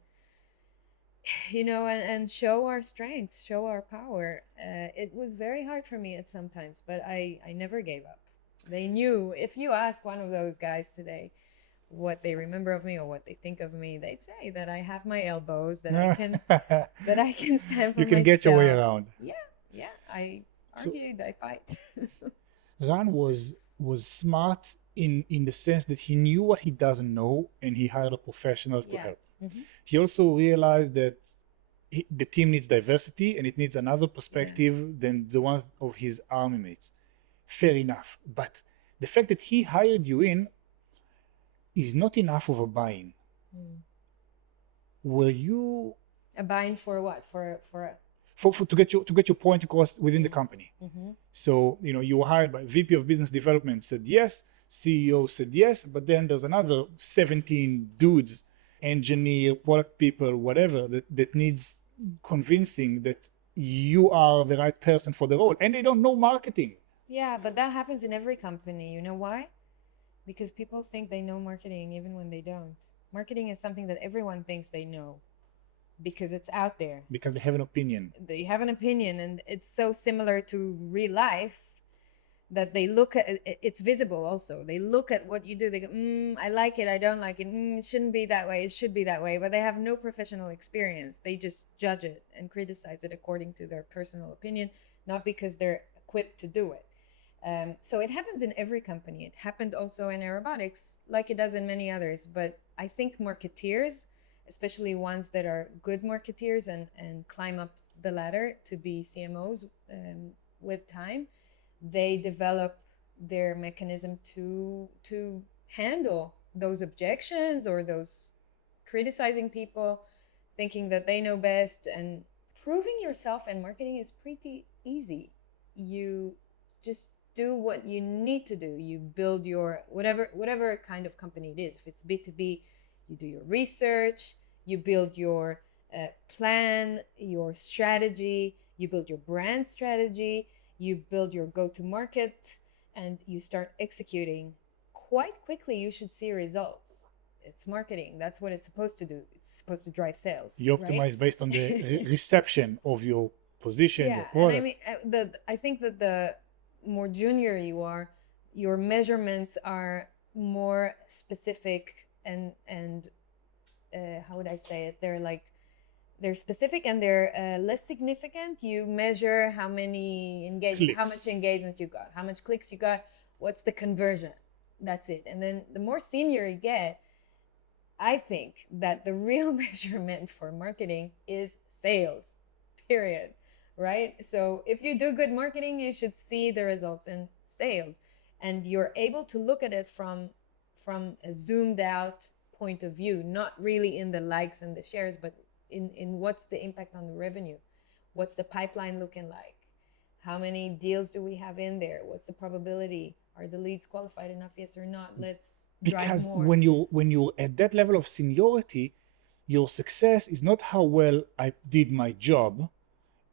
and show our strengths, show our power. It was very hard for me at sometimes, but I never gave up. They knew. If you ask one of those guys today what they remember of me or what they think of me, they'd say that I have my elbows, that I can stand for myself. You can get your way around. Yeah. I argued, I fight. Ran was smart in the sense that he knew what he doesn't know, and he hired a professional to help. Mm-hmm. He also realized that the team needs diversity, and it needs another perspective than the ones of his army mates. Fair enough. But the fact that he hired you in is not enough of a buy-in. Were you... A buy-in for what? For to get your point across within the company. So you were hired by VP of Business Development, said yes, CEO said yes, but then there's another 17 dudes, engineer, product people, whatever, that needs convincing that you are the right person for the role, and they don't know marketing. Yeah, but that happens in every company. You know why? Because people think they know marketing even when they don't. Marketing is something that everyone thinks they know because it's out there. Because they have an opinion. They have an opinion, and it's so similar to real life that they look at it's visible also. They look at what you do. They go, I like it, I don't like it. It shouldn't be that way, it should be that way. But they have no professional experience. They just judge it and criticize it according to their personal opinion, not because they're equipped to do it. So it happens in every company. It happened also in Airobotics, like it does in many others. But I think marketeers, especially ones that are good marketeers and climb up the ladder to be CMOs with time, they develop their mechanism to handle those objections or those criticizing people, thinking that they know best. And proving yourself in marketing is pretty easy. You just do what you need to do. You build your whatever kind of company it is. If it's B2B, you do your research, you build your plan, your strategy, you build your brand strategy, you build your go-to-market, and you start executing. Quite quickly, you should see results. It's marketing. That's what it's supposed to do. It's supposed to drive sales. You optimize based on the reception of your position, your product. And I mean, I think that the more junior you are, your measurements are more specific and how would I say it? They're specific and they're less significant. You measure how many how much engagement you got, how much clicks you got, what's the conversion. That's it. And then the more senior you get, I think that the real measurement for marketing is sales, period. Right? So if you do good marketing, you should see the results in sales. And you're able to look at it from a zoomed out point of view, not really in the likes and the shares, but in what's the impact on the revenue, what's the pipeline looking like, how many deals do we have in there, what's the probability, are the leads qualified enough, yes or not, let's drive more. Because when you're at that level of seniority, your success is not how well I did my job,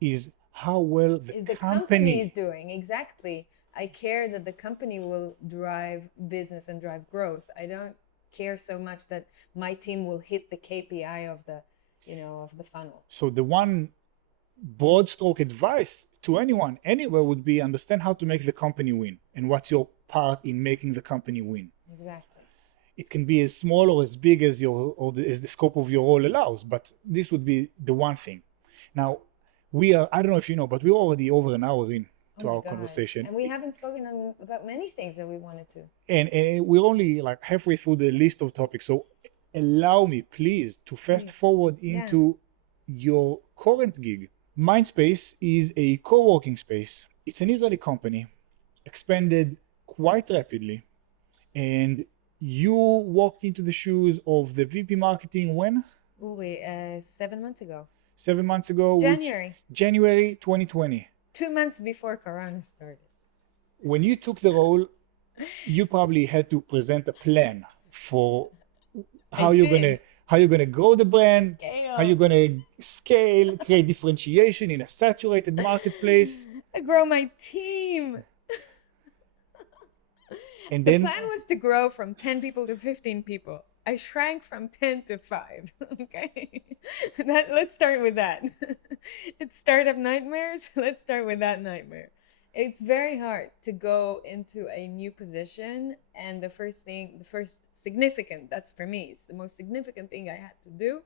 is how well the company is doing. Exactly. I care that the company will drive business and drive growth. I don't care so much that my team will hit the KPI of the funnel. So the one broad stroke advice to anyone anywhere would be understand how to make the company win and what's your part in making the company win. Exactly. It can be as small or as big as as the scope of your role allows, but this would be the one thing. Now, I don't know if you know, but we're already over an hour in to our conversation. And we haven't spoken about many things that we wanted to. And we're only like halfway through the list of topics. So allow me, please, to fast forward into your current gig. Mindspace is a co-working space. It's an Israeli company, expanded quite rapidly. And you walked into the shoes of the VP Marketing when? 7 months ago. 7 months ago. January 2020. 2 months before Corona started. When you took the role, you probably had to present a plan for how you're gonna grow the brand, how you're gonna scale, create differentiation in a saturated marketplace. I grow my team. And the plan was to grow from 10 people to 15 people. I shrank from 10 to 5. Okay. Let's start with that. It's startup nightmares. Let's start with that nightmare. It's very hard to go into a new position. And the first significant, that's for me, it's the most significant thing I had to do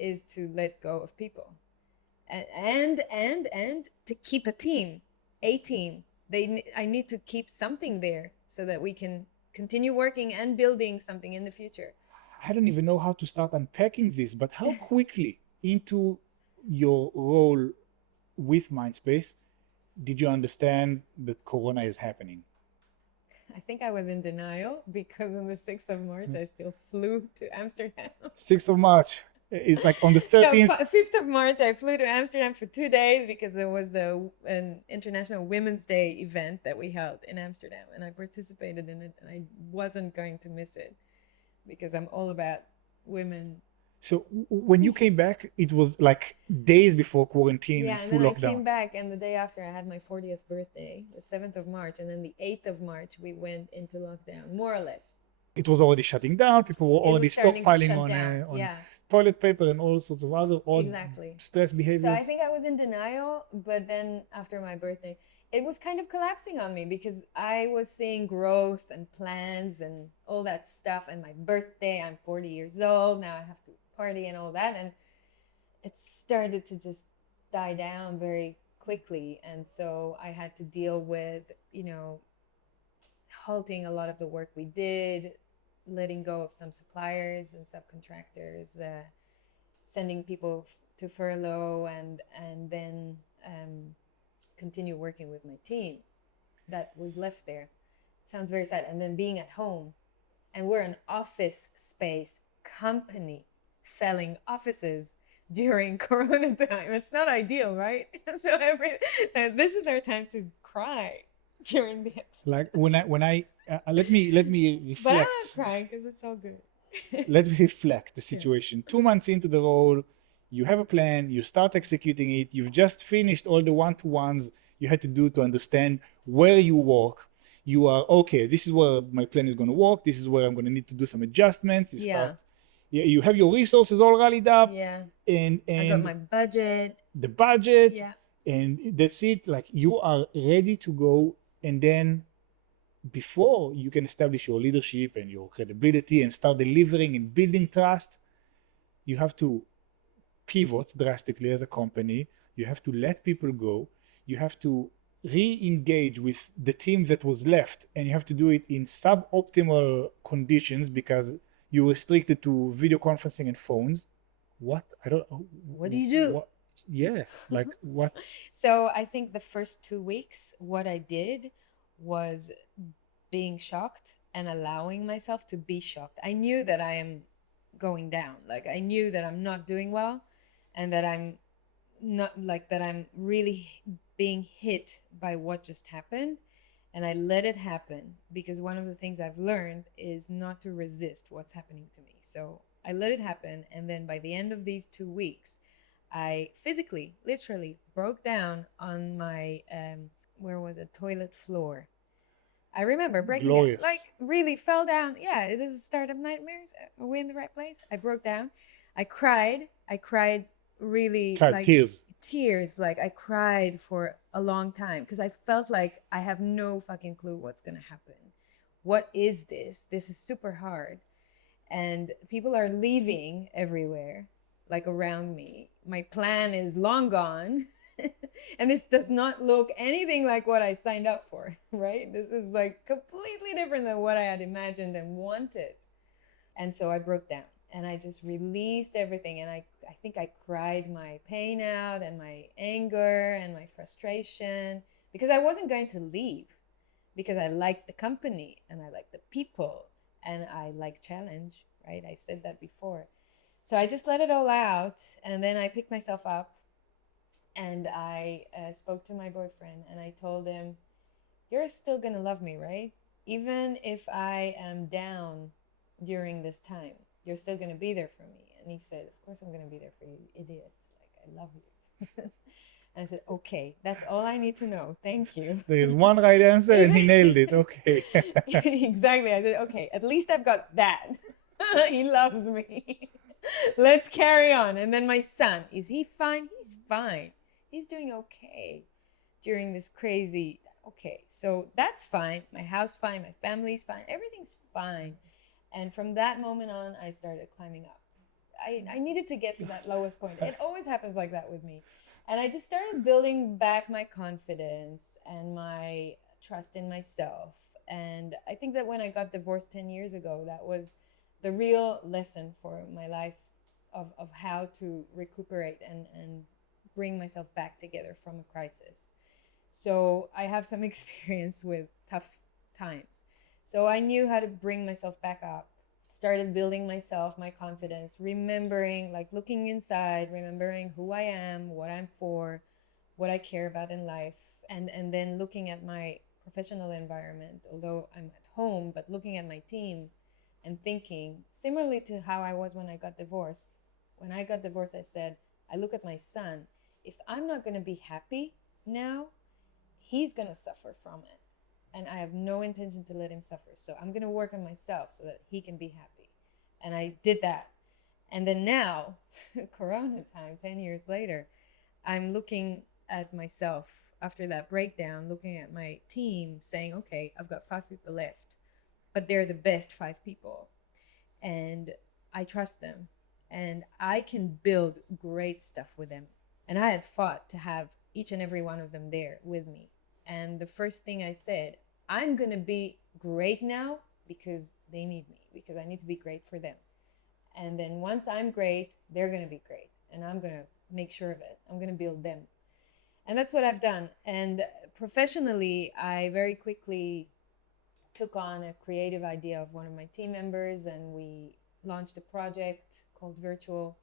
is to let go of people. And to keep a team. I need to keep something there so that we can continue working and building something in the future. I don't even know how to start unpacking this, but how quickly into your role with Mindspace did you understand that Corona is happening? I think I was in denial because on the 6th of March, I still flew to Amsterdam. 6th of March. It's like on the No, 13th. 5th of March, I flew to Amsterdam for 2 days because there was an International Women's Day event that we held in Amsterdam, and I participated in it, and I wasn't going to miss it because I'm all about women. So when you came back, it was like days before quarantine Yeah, and and full then I lockdown. came back, and the day after I had my 40th birthday, the 7th of March, and then the 8th of March, we went into lockdown, more or less. It was already shutting down. People were It already was starting to stockpiling shut down. on Yeah, toilet paper and all sorts of other odd exactly. stress So behaviors. I think I was in denial, but then after my birthday, it was kind of collapsing on me because I was seeing growth and plans and all that stuff. And my birthday, I'm 40 years old. Now I have to party and all that. And it started to just die down very quickly. And so I had to deal with, halting a lot of the work we did, letting go of some suppliers and subcontractors, sending people to furlough, and then continue working with my team that was left there. It sounds very sad. And then being at home, and we're an office space company selling offices during Corona time. It's not ideal, right? So this is our time to cry during the episode. Like when I let me But I'm reflect. not crying because it's all good. Let's reflect the situation. 2 months into the role, you have a plan, you start executing it, you've just finished all the one-to-ones you had to do to understand where you work. You are okay, this is where my plan is going to work, this is where I'm going to need to do some adjustments. You have your resources all rallied up. Yeah. And I got my budget. the budget. Yeah. And that's it. Like you are ready to go. And then before you can establish your leadership and your credibility and start delivering and building trust, you have to pivot drastically as a company. You have to let people go. You have to re-engage with the team that was left, and you have to do it in suboptimal conditions because you're restricted to video conferencing and phones. What do you do? Like what? So I think the first 2 weeks, what I did was being shocked and allowing myself to be shocked. I knew that I am going down. Like I knew that I'm not doing well, and that I'm really being hit by what just happened. And I let it happen because one of the things I've learned is not to resist what's happening to me. So I let it happen. And then by the end of these 2 weeks, I physically, literally broke down on my, toilet floor. I remember breaking Glorious. down, like really fell down. Yeah, it is a start of nightmares. Are we in the right place? I broke down. I cried really tears. Like I cried for a long time because I felt like I have no fucking clue what's going to happen. What is this? This is super hard. And people are leaving everywhere, like around me. My plan is long gone. And this does not look anything like what I signed up for, right? This is like completely different than what I had imagined and wanted. And so I broke down and I just released everything. And I think I cried my pain out and my anger and my frustration because I wasn't going to leave, because I liked the company and I liked the people and I like challenge, right? I said that before. So I just let it all out, and then I picked myself up and I spoke to my boyfriend and I told him, you're still gonna love me, right? Even if I am down during this time, you're still gonna be there for me. And he said, of course I'm gonna be there for you, idiot. Like, I love you. And I said, okay, that's all I need to know. Thank you. There is one right answer and he nailed it. Okay. Exactly. I said, okay, at least I've got that. He loves me. Let's carry on. And then my son, is he fine? He's fine. He's doing okay during this crazy. Okay, so that's fine. My house fine. My family's fine. Everything's fine. And from that moment on, I started climbing up. I needed to get to that lowest point. It always happens like that with me. And I just started building back my confidence and my trust in myself. And I think that when I got divorced 10 years ago, that was the real lesson for my life of how to recuperate and bring myself back together from a crisis. So I have some experience with tough times. So I knew how to bring myself back up. started building myself, my confidence, remembering, like looking inside, remembering who I am, what I'm for, what I care about in life, and then looking at my professional environment, although I'm at home, but looking at my team and thinking similarly to how I was when I got divorced. When I got divorced, I said, I look at my son. If I'm not going to be happy now, he's going to suffer from it. And I have no intention to let him suffer. So I'm going to work on myself so that he can be happy. And I did that. And then now, Corona time, 10 years later, I'm looking at myself after that breakdown, looking at my team, saying, okay, I've got 5 people left, but they're the best 5 people. And I trust them. And I can build great stuff with them. And I had fought to have each and every one of them there with me. And the first thing I said, I'm going to be great now because they need me, because I need to be great for them. And then once I'm great, they're going to be great. And I'm going to make sure of it. I'm going to build them. And that's what I've done. And professionally, I very quickly took on a creative idea of one of my team members, and we launched a project called Virtual.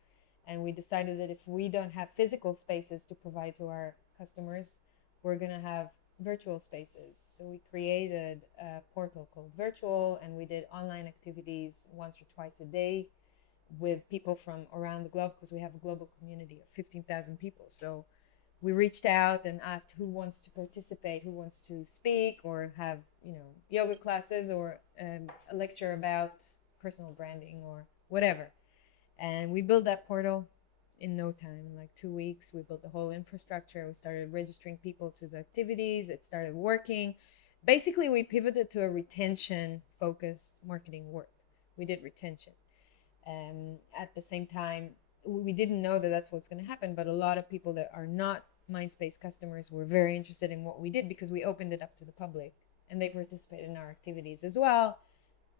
And we decided that if we don't have physical spaces to provide to our customers, we're going to have virtual spaces. So we created a portal called Virtual, and we did online activities once or twice a day with people from around the globe, because we have a global community of 15,000 people. So we reached out and asked who wants to participate, who wants to speak or have, yoga classes or a lecture about personal branding or whatever. And we built that portal in no time, in like 2 weeks. We built the whole infrastructure. We started registering people to the activities. It started working. Basically, we pivoted to a retention-focused marketing work. We did retention. At the same time, we didn't know that that's what's going to happen, but a lot of people that are not Mindspace customers were very interested in what we did because we opened it up to the public, and they participated in our activities as well.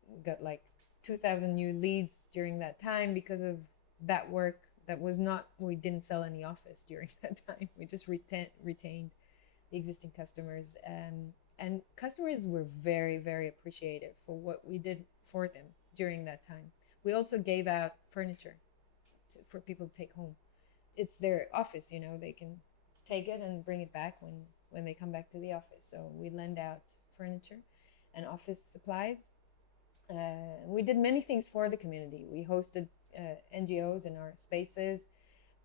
We got like 2,000 new leads during that time because of that work. That was not, we didn't sell any office during that time. We just retained the existing customers. And customers were very, very appreciative for what we did for them during that time. We also gave out furniture for people to take home. It's their office, they can take it and bring it back when they come back to the office. So we lend out furniture and office supplies. We did many things for the community. We hosted NGOs in our spaces,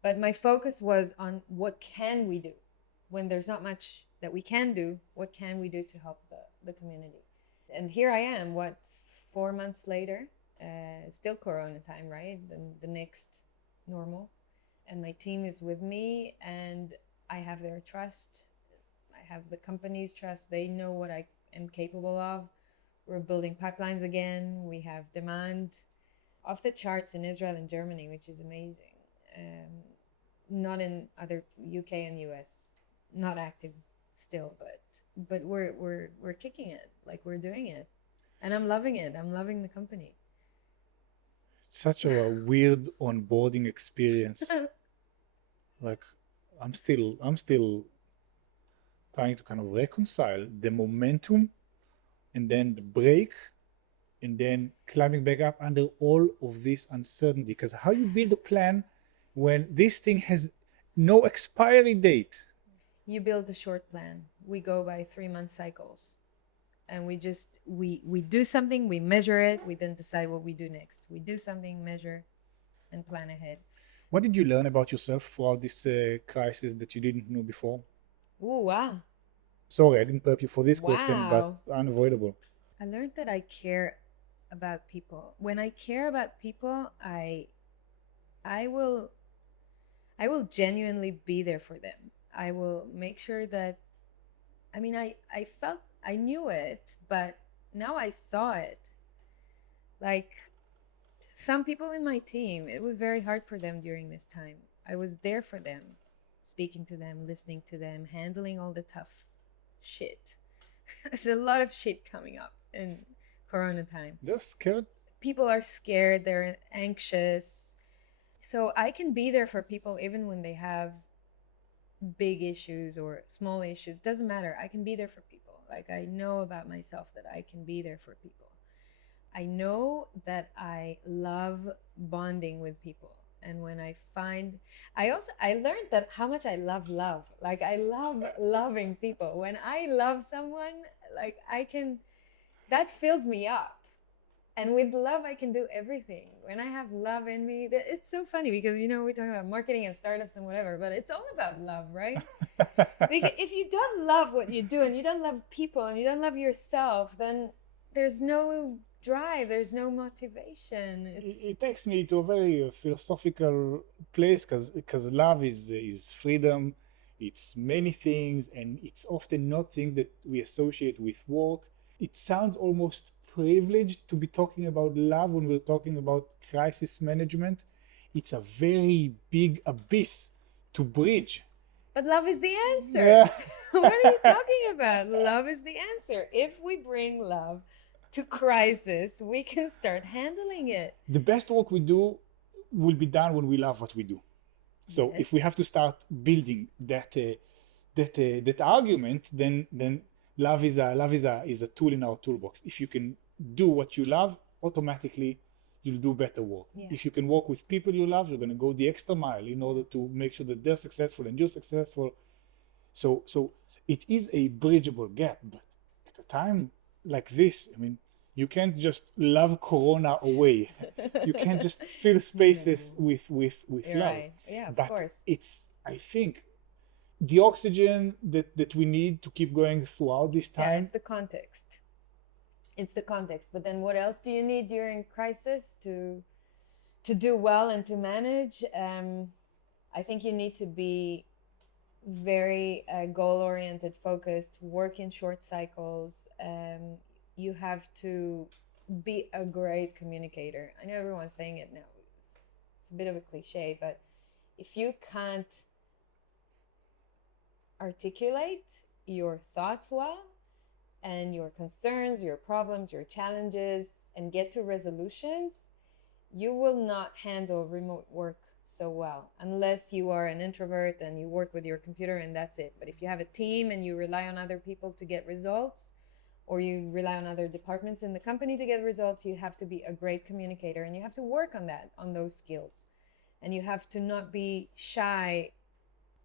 but my focus was on what can we do when there's not much that we can do. What can we do to help the community? And here I am, 4 months later, still Corona time, right? The next normal. And my team is with me, and I have their trust. I have the company's trust. They know what I am capable of. We're building pipelines again. We have demand off the charts in Israel and Germany, which is amazing. Not in other UK and US, not active still, but we're kicking it, like we're doing it, and I'm loving it. I'm loving the company. Such a weird onboarding experience. Like I'm still trying to kind of reconcile the momentum and then the break and then climbing back up under all of this uncertainty. Because how you build a plan when this thing has no expiry date? You build a short plan. We go by 3-month cycles. And we do something, we measure it, we then decide what we do next. We do something, measure, and plan ahead. What did you learn about yourself throughout this crisis that you didn't know before? Ooh, wow. Sorry, I didn't prep you for this question, but unavoidable. I learned that I care about people. When I care about people, I will genuinely be there for them. I will make sure that, I knew it, but now I saw it. Like some people in my team, it was very hard for them during this time. I was there for them, speaking to them, listening to them, handling all the tough shit. There's a lot of shit coming up in Corona time. They're scared. People are scared, they're anxious. So I can be there for people even when they have big issues or small issues. Doesn't matter. I can be there for people. Like I know about myself that I can be there for people. I know that I love bonding with people. And when I find, I learned that how much I love love. Like I love loving people. When I love someone, like that fills me up. And with love, I can do everything. When I have love in me, it's so funny because, we're talking about marketing and startups and whatever, but it's all about love, right? Because if you don't love what you do and you don't love people and you don't love yourself, then there's no drive, there's no motivation. It takes me to a very philosophical place because love is freedom. It's many things, and it's often not things that we associate with work. It sounds almost privileged to be talking about love when we're talking about crisis management. It's a very big abyss to bridge. But love is the answer. Yeah. What are you talking about? Love is the answer. If we bring love to crisis, we can start handling it. The best work we do will be done when we love what we do. So if we have to start building that argument, then love is a tool in our toolbox. If you can do what you love, automatically you'll do better work. Yeah. If you can work with people you love, you're going to go the extra mile in order to make sure that they're successful and you're successful. So it is a bridgeable gap, but at a time like this, I mean, you can't just love Corona away. You can't just fill spaces with You're love. right. Yeah, of But course. it's, I think, the oxygen that we need to keep going throughout this Yeah, time. it's the context. It's the context. But then what else do you need during crisis to do well and to manage? I think you need to be very goal-oriented, focused, work in short cycles. You have to be a great communicator. I know everyone's saying it now. It's a bit of a cliche, but if you can't articulate your thoughts well and your concerns, your problems, your challenges, and get to resolutions, you will not handle remote work so well unless you are an introvert and you work with your computer and that's it. But if you have a team and you rely on other people to get results, or you rely on other departments in the company to get results, you have to be a great communicator and you have to work on those skills. And you have to not be shy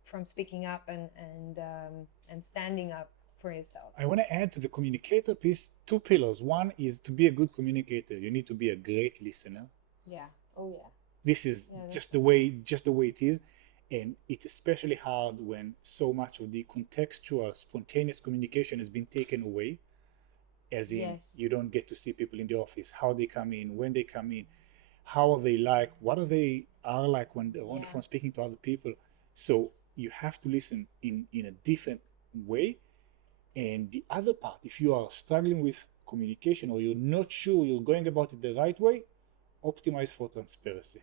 from speaking up and standing up for yourself. I want to add to the communicator piece 2 pillars. One is to be a good communicator, you need to be a great listener. Yeah. Oh yeah. This is just the way it is, and it's especially hard when so much of the contextual, spontaneous communication has been taken away. As in, you don't get to see people in the office, how they come in, when they come in, how are they like, what are they like when they're on the phone speaking to other people. So you have to listen in a different way. And the other part, if you are struggling with communication or you're not sure you're going about it the right way, optimize for transparency.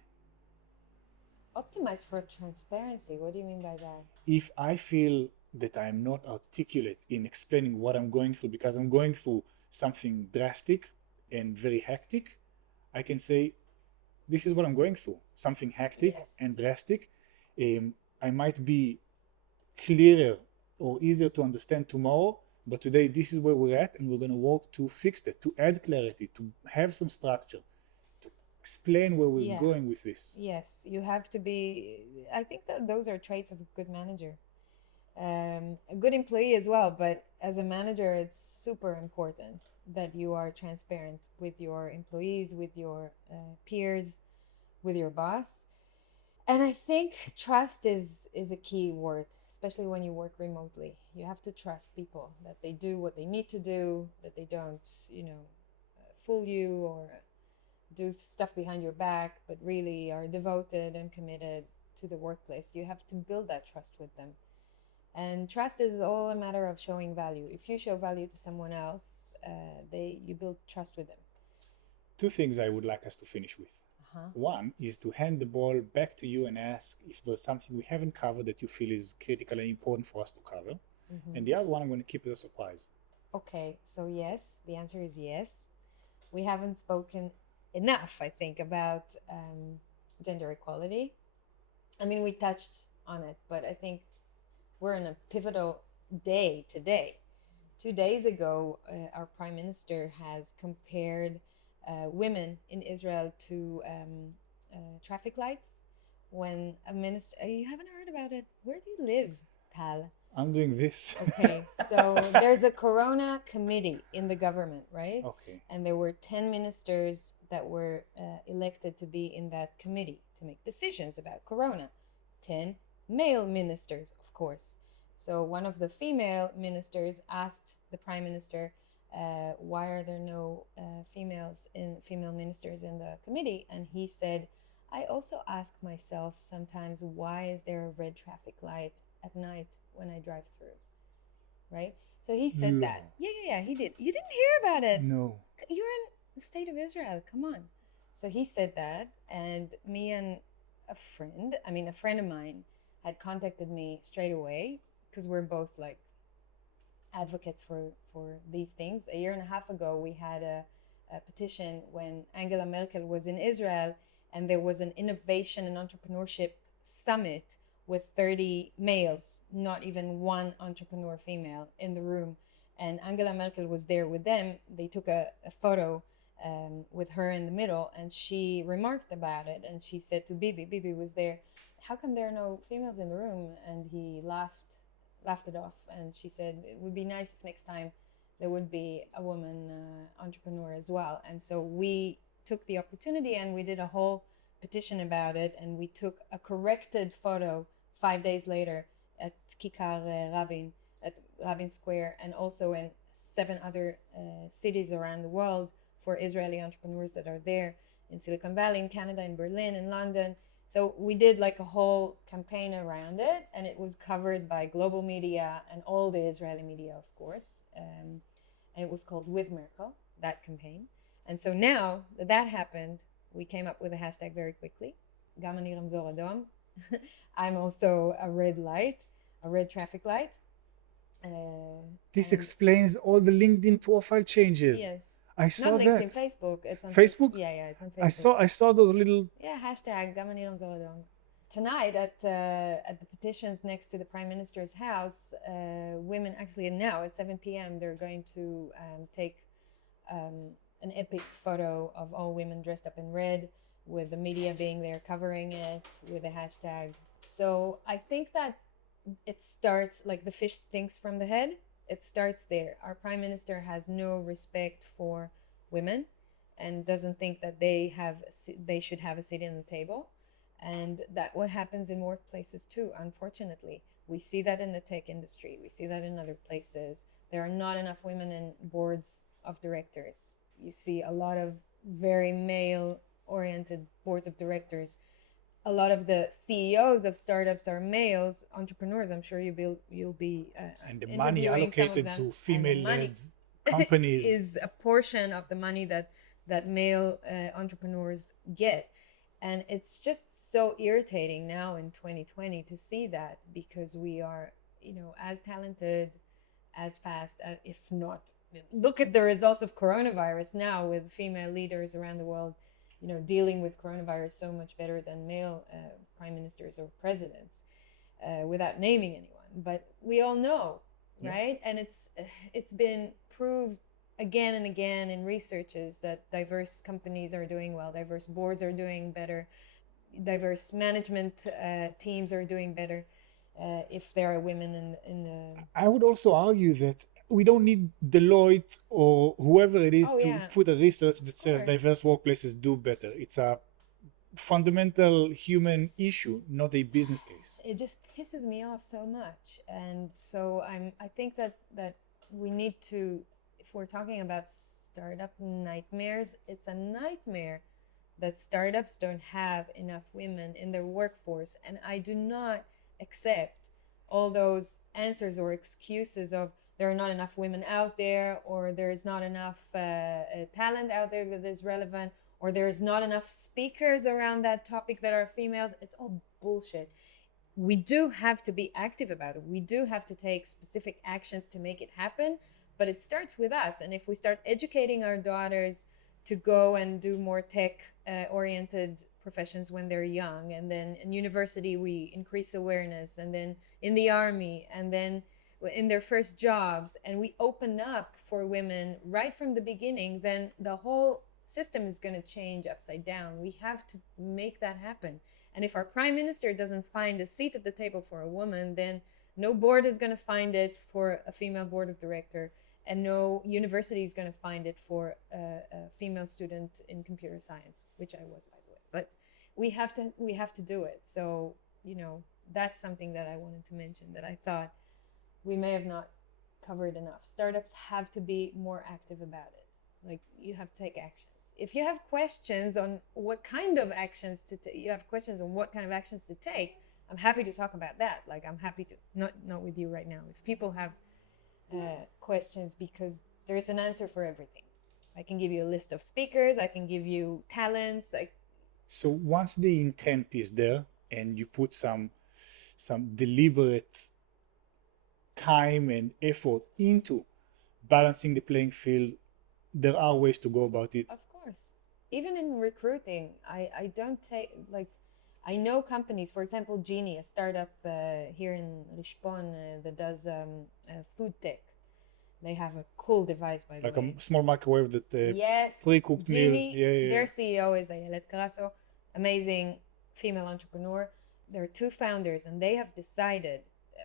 Optimize for transparency? What do you mean by that? If I feel that I'm not articulate in explaining what I'm going through because I'm going through something drastic and very hectic, I can say, this is what I'm going through, something hectic and drastic. I might be clearer or easier to understand tomorrow, but today this is where we're at and we're going to work to fix that, to add clarity, to have some structure, to explain where we're going with this. Yes, you have to be, I think that those are traits of a good manager. A good employee as well, but as a manager, it's super important that you are transparent with your employees, with your peers, with your boss. And I think trust is a key word, especially when you work remotely. You have to trust people that they do what they need to do, that they don't, fool you or do stuff behind your back, but really are devoted and committed to the workplace. You have to build that trust with them. And trust is all a matter of showing value. If you show value to someone else, you build trust with them. 2 things I would like us to finish with. One is to hand the ball back to you and ask if there's something we haven't covered that you feel is critical and important for us to cover. And the other one, I'm going to keep it a surprise. Okay, so yes, the answer is yes. We haven't spoken enough, I think, about gender equality. I mean, we touched on it, but I think we're in a pivotal day today. 2 days ago, our Prime Minister has compared women in Israel to traffic lights when a minister. You haven't heard about it? Where do you live, Tal? I'm doing this. Okay, so there's a Corona committee in the government, right? Okay. And there were 10 ministers that were elected to be in that committee to make decisions about Corona. 10 male ministers, of course. So one of the female ministers asked the prime minister, why are there no female ministers in the committee? And he said, I also ask myself sometimes, why is there a red traffic light at night when I drive through? Right? So he said No. that. Yeah, he did. You didn't hear about it. No. You're in the state of Israel. Come on. So he said that, and me and a friend of mine had contacted me straight away because we're both like advocates for these things. A year and a half ago, we had a petition when Angela Merkel was in Israel, and there was an innovation and entrepreneurship summit with 30 males, not even one entrepreneur female in the room. And Angela Merkel was there with them. They took a photo with her in the middle, and she remarked about it. And she said to Bibi was there, how come there are no females in the room? And he laughed it off. And she said, it would be nice if next time there would be a woman entrepreneur as well. And so we took the opportunity and we did a whole petition about it. And we took a corrected photo 5 days later at Kikar Rabin, at Rabin Square, and also in 7 other cities around the world for Israeli entrepreneurs that are there in Silicon Valley, in Canada, in Berlin, in London. So we did like a whole campaign around it, and it was covered by global media and all the Israeli media, of course. And it was called With Merkel, that campaign. And so now that happened, we came up with a hashtag very quickly. Gam ani ramzor adom. I'm also a red traffic light. This explains all the LinkedIn profile changes. Yes. I saw Not LinkedIn, that. Facebook. It's on Facebook? Yeah, it's on Facebook. I saw those little. Yeah, hashtag Gam ani ramzor adom. Tonight at the petitions next to the Prime Minister's house, women actually now at 7 p.m. they're going to take an epic photo of all women dressed up in red, with the media being there covering it with a hashtag. So I think that it starts like the fish stinks from the head. It starts there. Our prime minister has no respect for women and doesn't think that they should have a seat in the table. And that what happens in workplaces too, unfortunately. We see that in the tech industry. We see that in other places. There are not enough women in boards of directors. You see a lot of very male-oriented boards of directors. A lot of the CEOs of startups are males, entrepreneurs. I'm sure you'll be and the money allocated to female-led companies is a portion of the money that male entrepreneurs get. And it's just so irritating now in 2020 to see that, because we are, as talented, as fast, if not. Look at the results of coronavirus now with female leaders around the world, dealing with coronavirus so much better than male prime ministers or presidents, without naming anyone. But we all know, right? And it's been proved again and again in researches that diverse companies are doing well, diverse boards are doing better, diverse management teams are doing better if there are women in the... I would also argue that we don't need Deloitte or whoever it is to put a research that says diverse workplaces do better. It's a fundamental human issue, not a business case. It just pisses me off so much. And so I think that we need to, if we're talking about startup nightmares, it's a nightmare that startups don't have enough women in their workforce. And I do not accept all those answers or excuses of there are not enough women out there, or there is not enough talent out there that is relevant, or there is not enough speakers around that topic that are females. It's all bullshit. We do have to be active about it. We do have to take specific actions to make it happen, but it starts with us. And if we start educating our daughters to go and do more tech oriented professions when they're young, and then in university we increase awareness, and then in the army, and then in their first jobs, and we open up for women right from the beginning, then the whole system is going to change upside down. We have to make that happen. And if our prime minister doesn't find a seat at the table for a woman, then no board is going to find it for a female board of director, and no university is going to find it for a female student in computer science, which I was, by the way. But we have to do it. So, that's something that I wanted to mention, that I thought we may have not covered enough. Startups have to be more active about it. Like, you have to take actions. If you have questions on what kind of actions to take, I'm happy to talk about that. Like, I'm happy to, not with you right now. If people have questions, because there is an answer for everything. I can give you a list of speakers. I can give you talents. So once the intent is there and you put some deliberate time and effort into balancing the playing field, there are ways to go about it. Of course. Even in recruiting, I don't take, like, I know companies, for example, Genie, a startup here in Rishpon that does food tech. They have a cool device, by the way. Like a small microwave that yes, pre-cooked meals. Genie, their CEO is Ayelet Carasso, amazing female entrepreneur. There are two founders, and they have decided,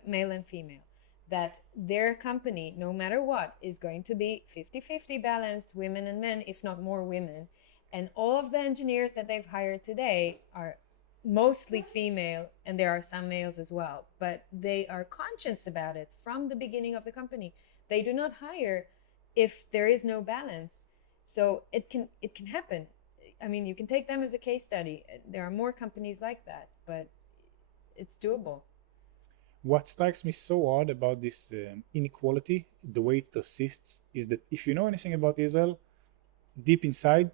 male and female, that their company, no matter what, is going to be 50-50 balanced, women and men, if not more women. And all of the engineers that they've hired today are mostly female, and there are some males as well, but they are conscious about it from the beginning of the company. They do not hire if there is no balance. So it can happen. I mean, you can take them as a case study. There are more companies like that, but it's doable. What strikes me so odd about this inequality, the way it persists, is that if you know anything about Israel, deep inside,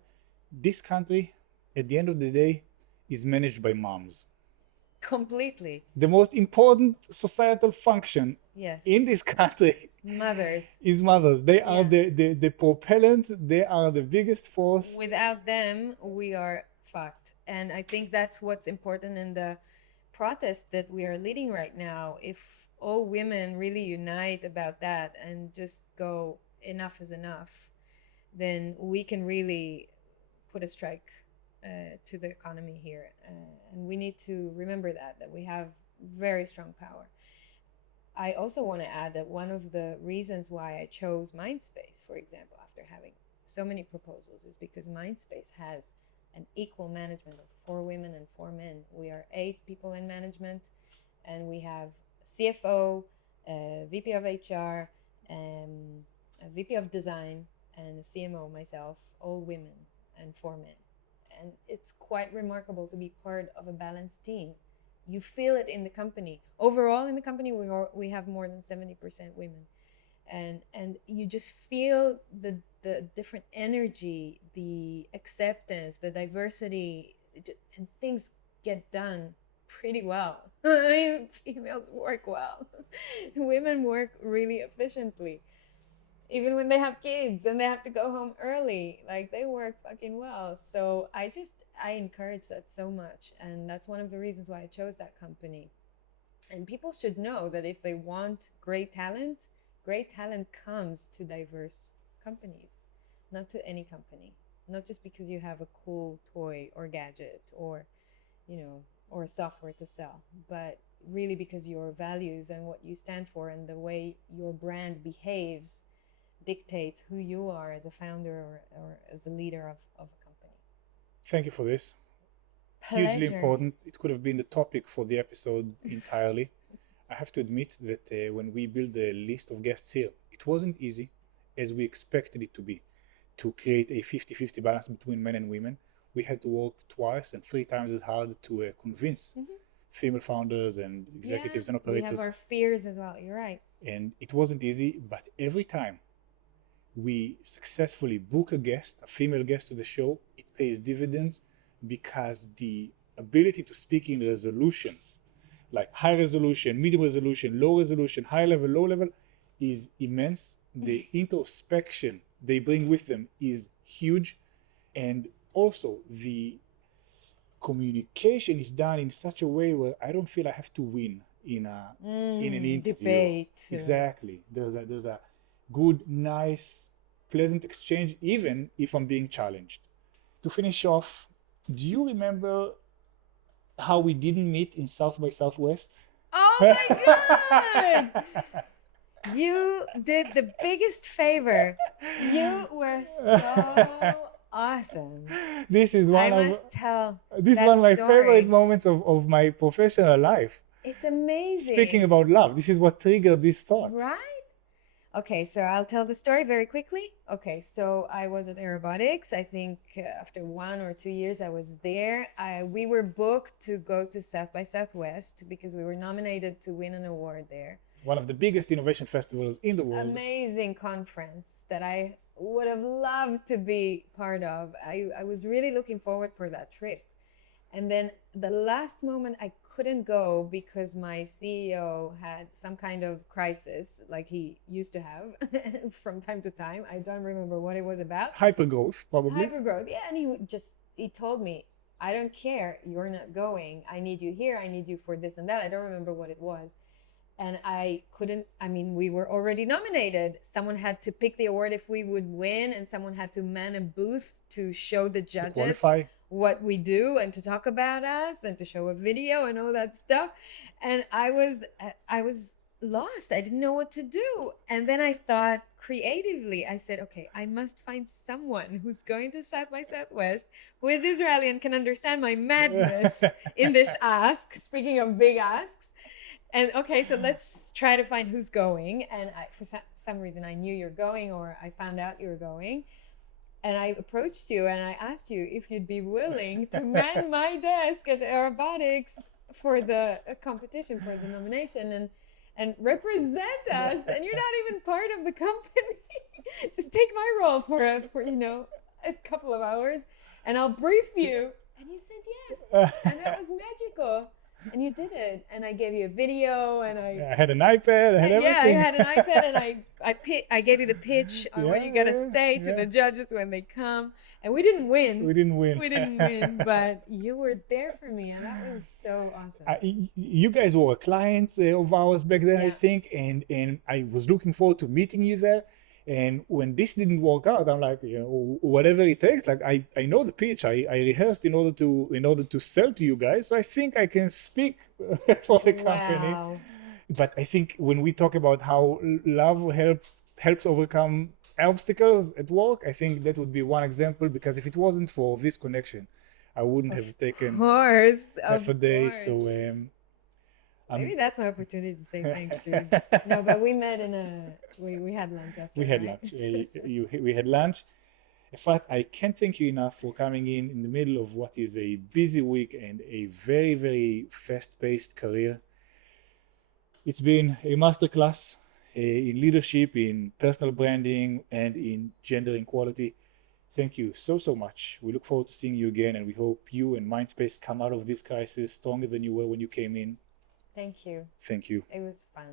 this country, at the end of the day, is managed by moms. Completely. The most important societal function in this country mothers is mothers. They are the propellant. They are the biggest force. Without them, we are fucked. And I think that's what's important in the protest that we are leading right now. If all women really unite about that and just go, enough is enough, then we can really put a strike to the economy here. And we need to remember that we have very strong power. I also want to add that one of the reasons why I chose Mindspace, for example, after having so many proposals, is because Mindspace has an equal management of 4 women and 4 men. We are 8 people in management, and we have a CFO, a VP of HR, a VP of design, and a CMO, myself, all women and 4 men. And it's quite remarkable to be part of a balanced team. You feel it in the company. Overall, in the company, we have more than 70% women. And you just feel the different energy, the acceptance, the diversity, and things get done pretty well. I mean, females work well. Women work really efficiently. Even when they have kids and they have to go home early, like, they work fucking well. So I encourage that so much. And that's one of the reasons why I chose that company. And people should know that if they want great talent comes to diverse companies, not to any company. Not just because you have a cool toy or gadget or, or software to sell, but really because your values and what you stand for and the way your brand behaves dictates who you are as a founder or as a leader of a company. Thank you for this. Pleasure. Hugely important. It could have been the topic for the episode entirely. I have to admit that when we built the list of guests here, it wasn't easy as we expected it to be, to create a 50-50 balance between men and women. We had to work 2 and 3 times as hard to convince female founders and executives and operators. We have our fears as well. You're right. And it wasn't easy, but every time we successfully book a female guest to the show, it pays dividends, because the ability to speak in resolutions, like high resolution, medium resolution, low resolution, high level, low level, is immense. The introspection they bring with them is huge. And also the communication is done in such a way where I don't feel I have to win in an interview. Debate. Exactly. There's a good, nice, pleasant exchange, even if I'm being challenged. To finish off, do you remember how we didn't meet in South by Southwest? Oh my God! You did the biggest favor. You were so awesome. This is I one of must tell this is that one of my story. favorite moments of my professional life. It's amazing. Speaking about love, this is what triggered this thought. Right? Okay, so I'll tell the story very quickly. Okay, so I was at Airobotics. I think after 1 or 2 years I was there. We were booked to go to South by Southwest because we were nominated to win an award there. One of the biggest innovation festivals in the world. Amazing conference that I would have loved to be part of. I was really looking forward for that trip. And then the last moment I couldn't go because my CEO had some kind of crisis like he used to have from time to time. I don't remember what it was about. Hypergrowth, probably. Hypergrowth, yeah. And he told me, I don't care, you're not going. I need you here. I need you for this and that. I don't remember what it was. And I couldn't, we were already nominated. Someone had to pick the award if we would win, and someone had to man a booth to show the judges what we do and to talk about us and to show a video and all that stuff. And I was lost. I didn't know what to do. And then I thought creatively, I said, okay, I must find someone who's going to South by Southwest, who is Israeli and can understand my madness in this ask, speaking of big asks. And okay, so let's try to find who's going. And for some reason, I knew you're going, or I found out you were going. And I approached you and I asked you if you'd be willing to man my desk at Airobotics for the competition, for the nomination, and represent us. And you're not even part of the company. Just take my role for a couple of hours, and I'll brief you. And you said yes, and that was magical. And you did it, and I gave you a video, and I had an iPad, I had everything. Yeah, I had an iPad, and I gave you the pitch on what you gotta say to the judges when they come. And we didn't win. We didn't win, but you were there for me, and that was so awesome. You guys were clients of ours back then, I think, and I was looking forward to meeting you there. And when this didn't work out, I'm like, whatever it takes. Like I know the pitch. I rehearsed in order to sell to you guys. So I think I can speak for the company. Wow. But I think when we talk about how love helps overcome obstacles at work, I think that would be one example. Because if it wasn't for this connection, I wouldn't have taken half a day. So. Maybe that's my opportunity to say thanks, dude. No, but we met we had lunch after. We had lunch. We had lunch. Efrat, I can't thank you enough for coming in the middle of what is a busy week and a very, very fast-paced career. It's been a masterclass in leadership, in personal branding, and in gender equality. Thank you so much. We look forward to seeing you again, and we hope you and Mindspace come out of this crisis stronger than you were when you came in. Thank you. Thank you. It was fun.